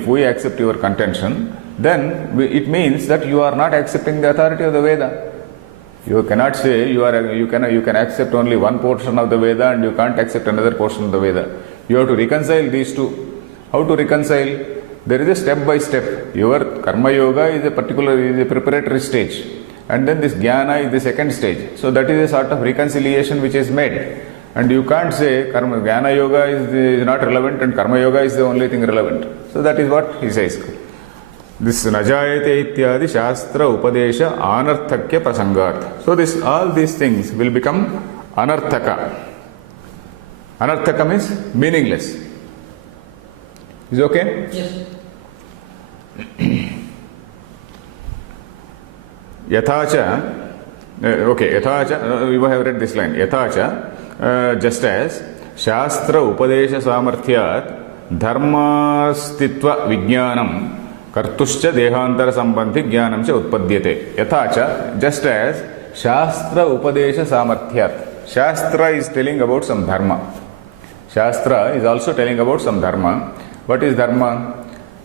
we accept your contention, then it means that you are not accepting the authority of the Veda. You cannot say you can accept only one portion of the Veda and you can't accept another portion of the Veda. You have to reconcile these two. How to reconcile? There is a step by step. Your Karma Yoga is a preparatory stage, and then this Jnana is the second stage. So that is a sort of reconciliation which is made. And you can't say Jnana Yoga is not relevant and Karma Yoga is the only thing relevant. So that is what he says. This Najayate ityadi shastra upadesha anarthakya prasangat. So all these things will become anarthaka. Anarthaka means meaningless. Is okay? Yes. Yathacha, okay, Yathacha, you have read this line. Yathacha, just as Shastra Upadesha Samarthyat Dharmastitva Vijnanam Kartuscha Dehantara Sambandhi Jnanam Cha Utpadyate. Yathacha, just as Shastra Upadesha Samarthyat. Shastra is telling about some dharma. Shastra is also telling about some dharma. What is dharma?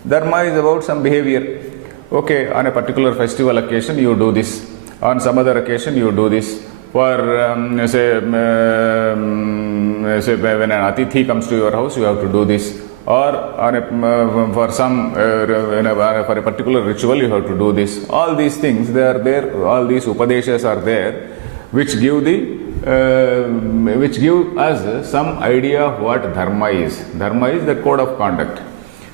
Dharma is about some behavior. Okay, on a particular festival occasion you do this. On some other occasion you do this. For say when an atithi comes to your house, you have to do this. Or on for a particular ritual you have to do this. All these things they are there. All these upadeshas are there, which give us some idea of what dharma is. Dharma is the code of conduct.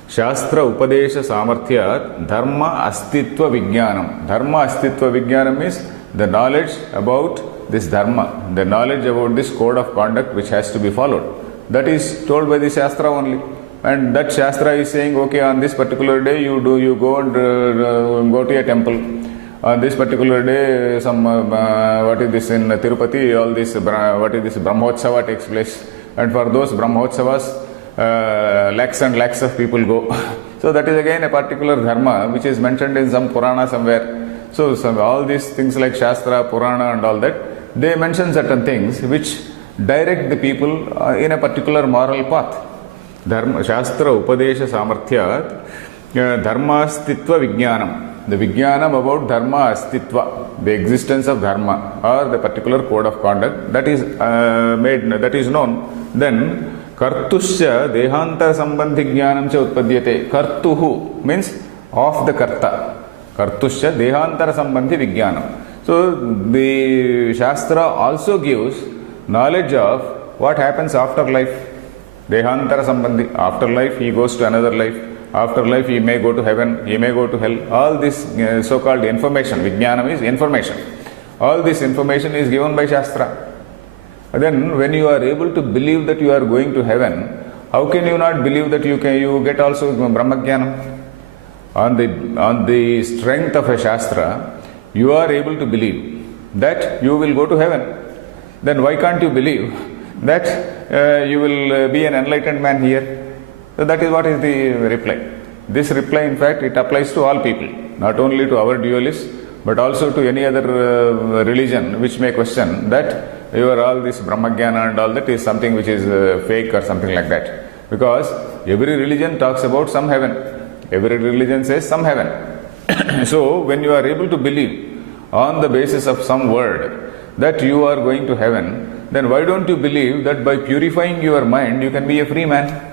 Shastra Upadesha Samarthyat Dharma Astitva Vijnanam. Dharma Astitva Vijnanam is the knowledge about this dharma, the knowledge about this code of conduct which has to be followed. That is told by the Shastra only. And that Shastra is saying, okay, on this particular day you go and go to a temple. On this particular day, some what is this in Tirupati? All this what is this Brahmotsava takes place, and for those Brahmotsavas, lakhs and lakhs of people go. So that is again a particular dharma which is mentioned in some Purana somewhere. So all these things like Shastra, Purana, and all that, they mention certain things which direct the people in a particular moral path. Dharma, Shastra Upadesha Samarthyat Dharma Astitva Vijnanam. The Vijnanam about Dharma Astitva, the existence of Dharma or the particular code of conduct that is that is known. Then Kartusya Dehantara Sambandhi Jnanam Cha Utpadyate. Kartuhu means of the Karta. Kartusya Dehantara Sambandhi Vijnanam. So the Shastra also gives knowledge of what happens after life. Dehantara Sambandhi. After life he goes to another life. After life he may go to heaven, he may go to hell. All this so-called information, Vijnanam is information. All this information is given by Shastra. Then when you are able to believe that you are going to heaven, how can you not believe that you get also Brahmajnanam? On the strength of a Shastra, you are able to believe that you will go to heaven. Then why can't you believe that you will be an enlightened man here? So that is what is the reply. This reply, in fact, it applies to all people, not only to our dualists, but also to any other religion which may question that all this Brahmajnana and all that is something which is fake or something like that. Because every religion talks about some heaven. Every religion says some heaven. So when you are able to believe on the basis of some word that you are going to heaven, then why don't you believe that by purifying your mind you can be a free man?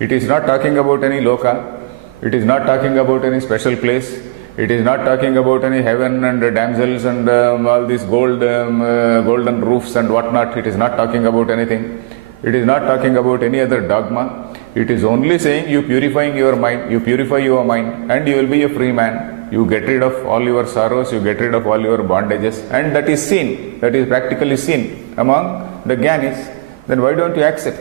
It is not talking about any loka. It is not talking about any special place. It is not talking about any heaven and damsels and all these golden roofs and whatnot. It is not talking about anything. It is not talking about any other dogma. It is only saying you purifying your mind, you purify your mind and you will be a free man. You get rid of all your sorrows, you get rid of all your bondages, and that is seen, that is practically seen among the Jnanis. Then why don't you accept?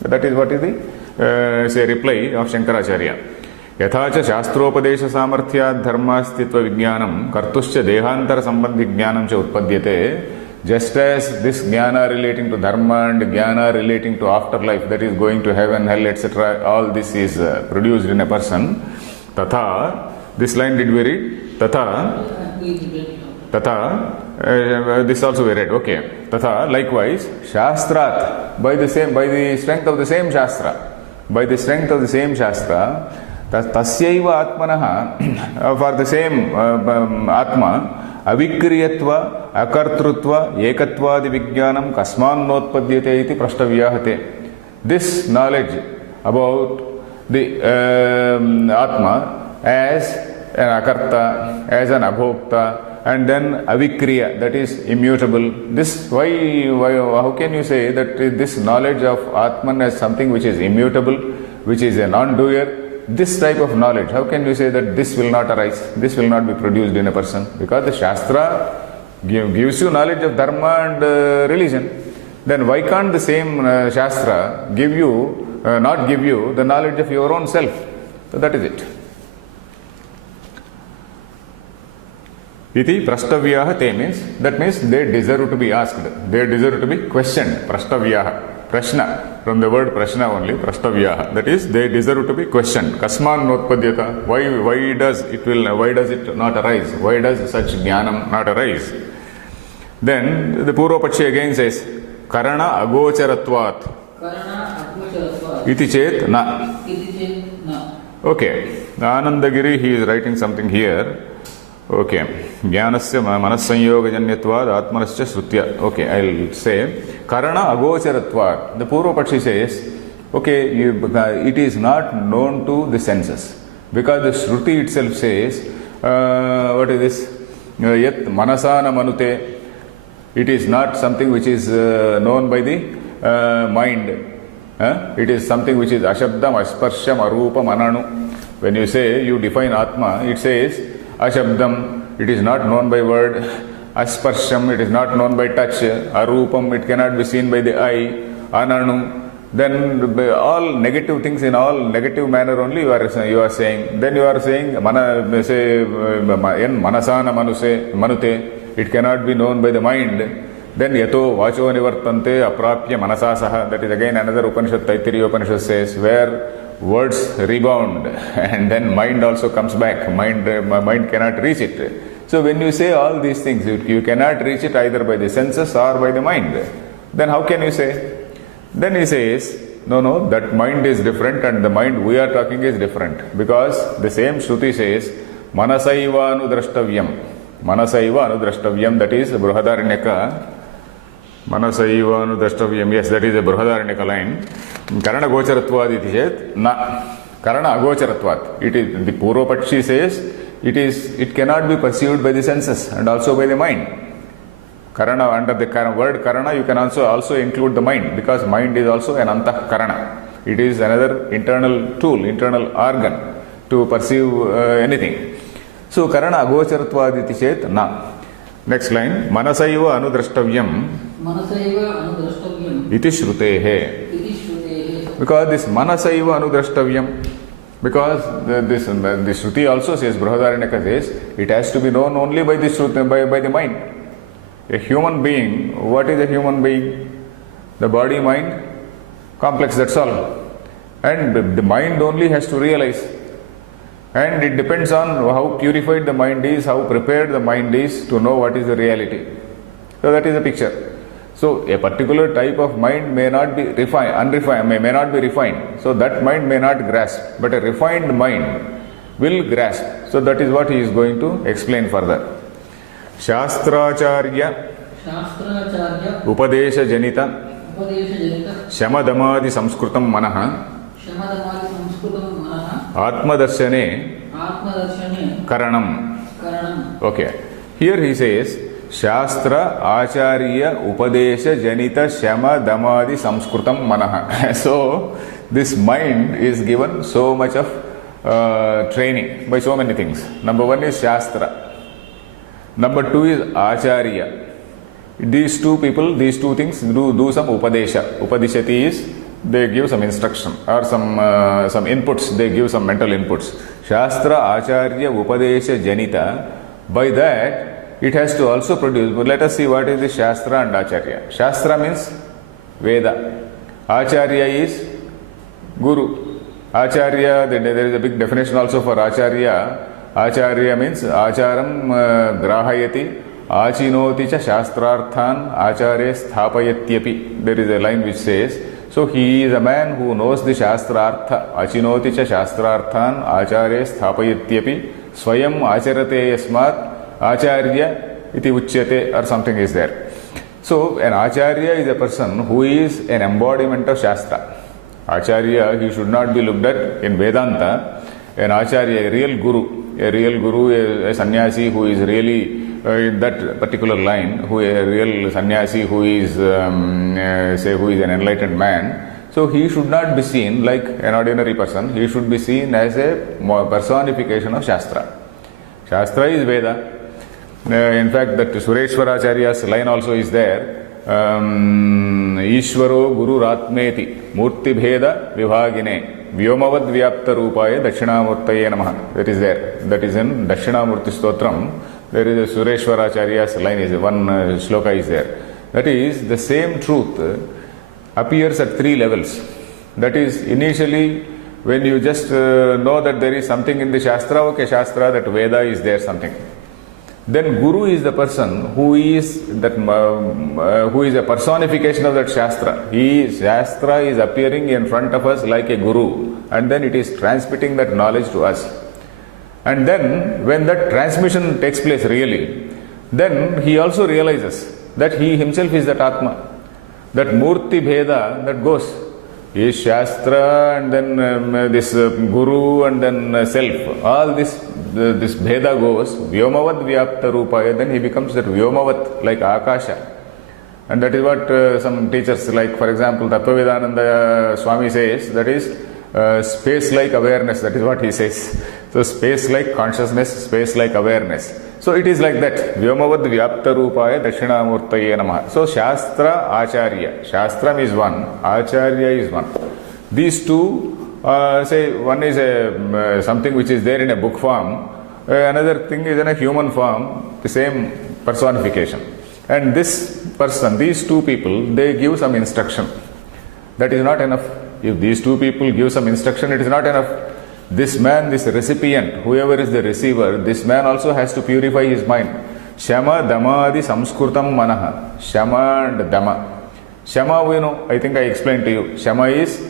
That is what is the say reply of Shankaracharya. यथा च शास्त्रोपदेश सामर्थ्यात् धर्मास्तित्व विज्ञानं कर्तुश्च देहांतर संबंधी ज्ञानं च उत्पद्यते. Just as this jnana relating to dharma and jnana relating to afterlife, that is going to heaven, hell, etc., all this is produced in a person. Tatha, this line did we read? Tatha, this also we read, okay. Tatha, likewise, Shastrat, by the strength of the same Shastra, Tasyaiva Atmanaha, for the same Atma, Avikriyatva, Akartrutva, Ekatvadi Vijnanam, Kasmannotpadyate iti Prashtavyahate. This knowledge about the Atma as an Akarta, as an Abhokta, and then Avikriya, that is immutable. This, how can you say that this knowledge of Atman as something which is immutable, which is a non-doer? This type of knowledge, how can you say that this will not arise, this will not be produced in a person? Because the Shastra gives you knowledge of Dharma and religion. Then why can't the same Shastra not give you the knowledge of your own self? So that is it. Iti Prashtavyah te means, that means they deserve to be asked, they deserve to be questioned. Prashtavyah. Prashna, from the word prashna only, prashtavyah, that is, they deserve to be questioned. Kasman notpadyata, why does it not arise? Why does such jnanam not arise? Then the Purvapaksha again says, Karana agocharatvat. Iti chet na. Okay, Anandagiri, he is writing something here. Okay, Jnanasya Manassanyoga-janyatvad Atmanasya Shrutya. Okay, I'll say Karana Agocharatvad. The Purvapaksha says, okay, it is not known to the senses. Because the Shruti itself says, what is this? Yat Manasana Manute. It is not something which is known by the mind. It is something which is Ashabdam, Asparsham, Arupam, Ananu. When you say, you define Atma, it says, Ashabdam, it is not known by word. Asparsham, it is not known by touch. Arupam, it cannot be seen by the eye. Ananu, then all negative things in all negative manner only you are saying. Then you are saying, Manasana Manute, it cannot be known by the mind. Then Yato Vacho Nivartante Aprapya Manasasaha, that is again another Upanishad, Taittiriya Upanishad says, where words rebound and then mind also comes back. Mind cannot reach it. So when you say all these things, you cannot reach it either by the senses or by the mind. Then how can you say? Then he says, no, that mind is different and the mind we are talking is different. Because the same Shruti says, Manasaiva anudrashtavyam. Manasaiva anudrashtavyam, that is Brihadaranyaka. Manasaiva anudrashtavyam, yes, that is a Brihadaranyaka line. Karana agocharatvad iti chet na. Karana agocharatvad. It is, the Purvapakshi says, it cannot be perceived by the senses and also by the mind. Karana, under the word Karana, you can also include the mind, because mind is also an Antah Karana. It is another internal tool, internal organ to perceive anything. So Karana agocharatvad iti chet na. Next line, Manasaiva anudrashtavyam iti shrutehe. Because this Manasaiva anudrashtavyam, because this Shruti also says, Brihadaranyaka says, it has to be known only by the Shruti, by the mind. A human being, what is a human being? The body, mind, complex, that's all. And the mind only has to realize. And it depends on how purified the mind is, how prepared the mind is to know what is the reality. So that is the picture. So a particular type of mind may not be may not be refined. So that mind may not grasp. But a refined mind will grasp. So that is what he is going to explain further. Shastracharya Upadesha Janita Shamadamadi Samskrutam Manaha Atmadarshane Karanam. Okay. Here he says, Shastra Acharya Upadesha Janita Shama Damadi Samskrutam Manaha. So this mind is given so much of training by so many things. Number one is Shastra. Number two is Acharya. These two people, these two things do some Upadesha. Upadishati is they give some instruction or some inputs, they give some mental inputs. Shastra Acharya Upadesha Janita, by that it has to also produce. But let us see what is the Shastra and Acharya. Shastra means Veda. Acharya is Guru. Acharya, there is a big definition also for Acharya. Acharya means Acharam Grahayati. Achinoti cha shastrarthan acharya sthapayatyapi. There is a line which says, so he is a man who knows the shastrartha. Achinoti cha shastrarthan acharya sthapayatyapi. Swayam acharate yasmat acharya iti uchyate, or something is there. So an acharya is a person who is an embodiment of Shastra. Acharya, he should not be looked at in Vedanta. An acharya, a real guru, a sannyasi who is really in that particular line, who a real sannyasi who is who is an enlightened man. So he should not be seen like an ordinary person. He should be seen as a personification of Shastra. Shastra is Veda. In fact, that Sureshwaracharya's line also is there. Ishvaro Guru Ratmeti Murti Bheda Vivagine Vyomavad Vyapta Rupaya Dakshinamurtaye Namaha. That is there. That is in Dakshinamurti Stotram. There is a Sureshwaracharya's line, is one shloka is there. That is, the same truth appears at three levels. That is, initially when you just know that there is something in the Shastra, okay, Shastra, that Veda is there something. Then Guru is the person who is that who is a personification of that Shastra. Shastra is appearing in front of us like a Guru, and then it is transmitting that knowledge to us. And then when that transmission takes place really, then he also realizes that he himself is that Atma. That Murti Bheda that goes. Is Shastra and then this Guru and then self. All this Bheda goes. Vyomavad Vyapta Rupaya. Then he becomes that Vyomavat like Akasha. And that is what some teachers, like for example Tattvavedananda Swami says, that is space-like awareness. That is what he says. So space-like consciousness, space-like awareness. So it is like that. Vyomavad Vyapta Rupaya Dakshinamurtaye Namaha. So Shastra, Acharya. Shastram is one, Acharya is one. These two, say one is something which is there in a book form, another thing is in a human form, the same personification. And this person, these two people, they give some instruction. That is not enough. If these two people give some instruction, it is not enough. This man, this recipient, whoever is the receiver, this man also has to purify his mind. Shama Damadi Samskrutam Manaha. Shama and Dama. Shama, we know, I think I explained to you. Shama is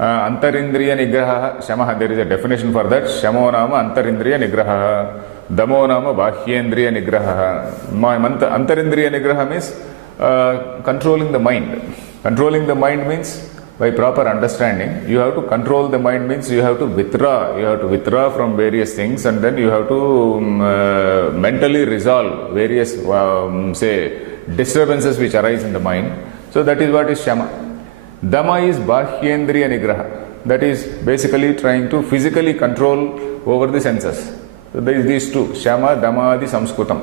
Antarindriya Nigraha. Shama, there is a definition for that. Shamo Nama Antarindriya Nigraha. Damo Nama Bahyendriya Nigraha. Antarindriya Nigraha means controlling the mind. Controlling the mind means by proper understanding, you have to control the mind, means you have to withdraw. You have to withdraw from various things, and then you have to mentally resolve various, say, disturbances which arise in the mind. So that is what is Shama. Dama is Bahyendriya Nigraha. That is basically trying to physically control over the senses. So there is these two, Shama, Dama, Adi, Samskrutam.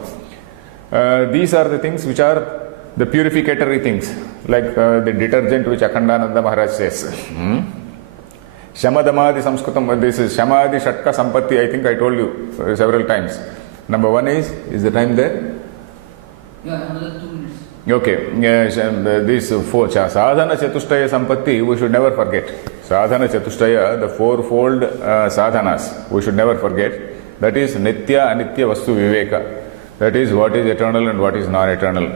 These are the things which are the purificatory things, like the detergent which Akhandananda Maharaj says. Shamadamadi Samskrutam, this is Shamadhi Shatka Sampatti, I think I told you several times. Number one is the time there? Yeah, another 2 minutes. Okay, this four, Sadhana Chatushtaya Sampatti, we should never forget. Sadhana Chatushtaya, the fourfold sadhanas, we should never forget. That is Nitya, Anitya, Vastu, Viveka. That is what is eternal and what is non-eternal.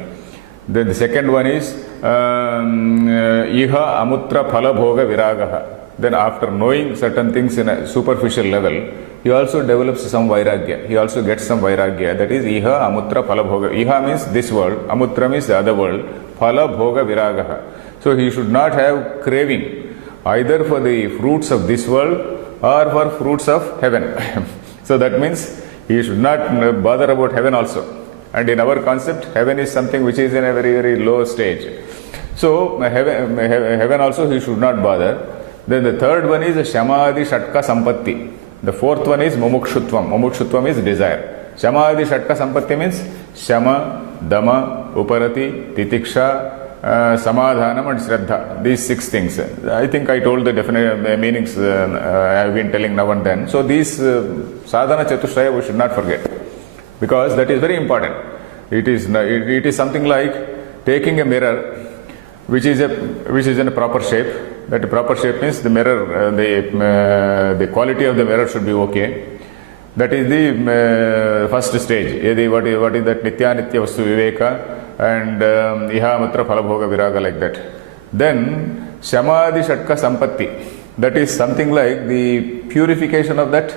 Then the second one is Iha Amutra Phala Bhoga Viragaha. Then after knowing certain things in a superficial level, he also develops some Vairagya. He also gets some Vairagya. That is Iha Amutra Phala Bhoga. Iha means this world, Amutra means the other world, Phala Bhoga Viragaha. So he should not have craving either for the fruits of this world or for fruits of heaven. So that means he should not bother about heaven also. And in our concept, heaven is something which is in a very, very low stage. So heaven also he should not bother. Then the third one is Shamadhi Shatka Sampatti. The fourth one is Mumukshutvam. Mumukshutvam is desire. Shamadhi Shatka Sampatti means Shama, Dama, Uparati, Titiksha, Samadhanam and Shraddha. These 6 things. I think I told the definite meanings I have been telling now and then. So these sadhana chatushraya we should not forget, because that is very important. It is something like taking a mirror which is in a proper shape. That proper shape means the mirror, the quality of the mirror should be okay. That is the first stage. What is that? Nitya Nitya Vastu Viveka and Iha Matra Phalabhoga Viraga, like that. Then Samadhi Shatka Sampatti. That is something like the purification of that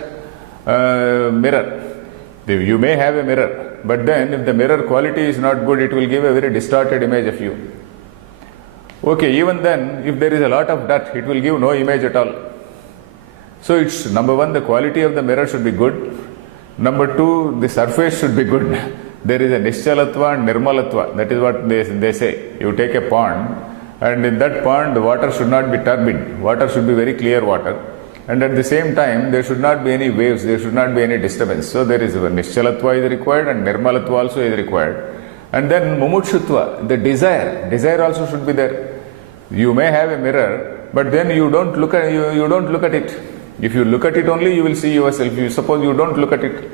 mirror. You may have a mirror, but then if the mirror quality is not good, it will give a very distorted image of you. Okay, even then, if there is a lot of dirt, it will give no image at all. So it's number 1, the quality of the mirror should be good. Number 2, the surface should be good. There is a Nishchalatva and Nirmalatva. That is what they say. You take a pond, and in that pond the water should not be turbid. Water should be very clear water. And at the same time, there should not be any waves, there should not be any disturbance. So there is a Nishchalatva is required and Nirmalatva also is required. And then Mumutshutva, the desire also should be there. You may have a mirror, but then you don't look at it. If you look at it only, you will see yourself. You suppose you don't look at it.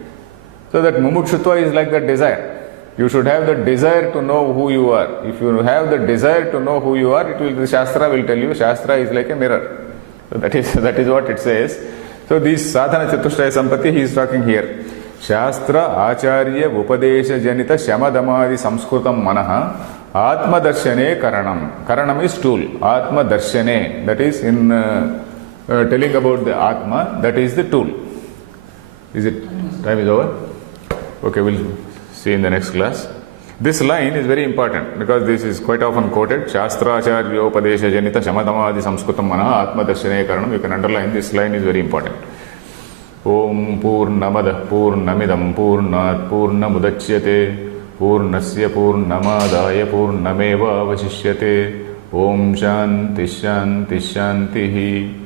So that Mumutshutva is like that desire. You should have the desire to know who you are. If you have the desire to know who you are, the Shastra will tell you. Shastra is like a mirror. So that is what it says. So this sadhana chatushraya sampatti he is talking here. Shastra acharya upadesha janita shamadamadi samskrutam manaha atma darshane karanam. Karanam is tool. Atma darshane, that is in telling about the Atma, that is the tool. Is it? Time is over? Okay, we'll see in the next class. This line is very important because this is quite often quoted. Shastra acharya upadesha janita shamadamadi samskrutam manaha atma darshane karanam. You can underline this line, is very important. Om Purnamada Purnamidam Purnat Purnamudachyate Purnasya Purnamadaya Purnameva Vasishyate. Om Shanti Shanti Shantihi.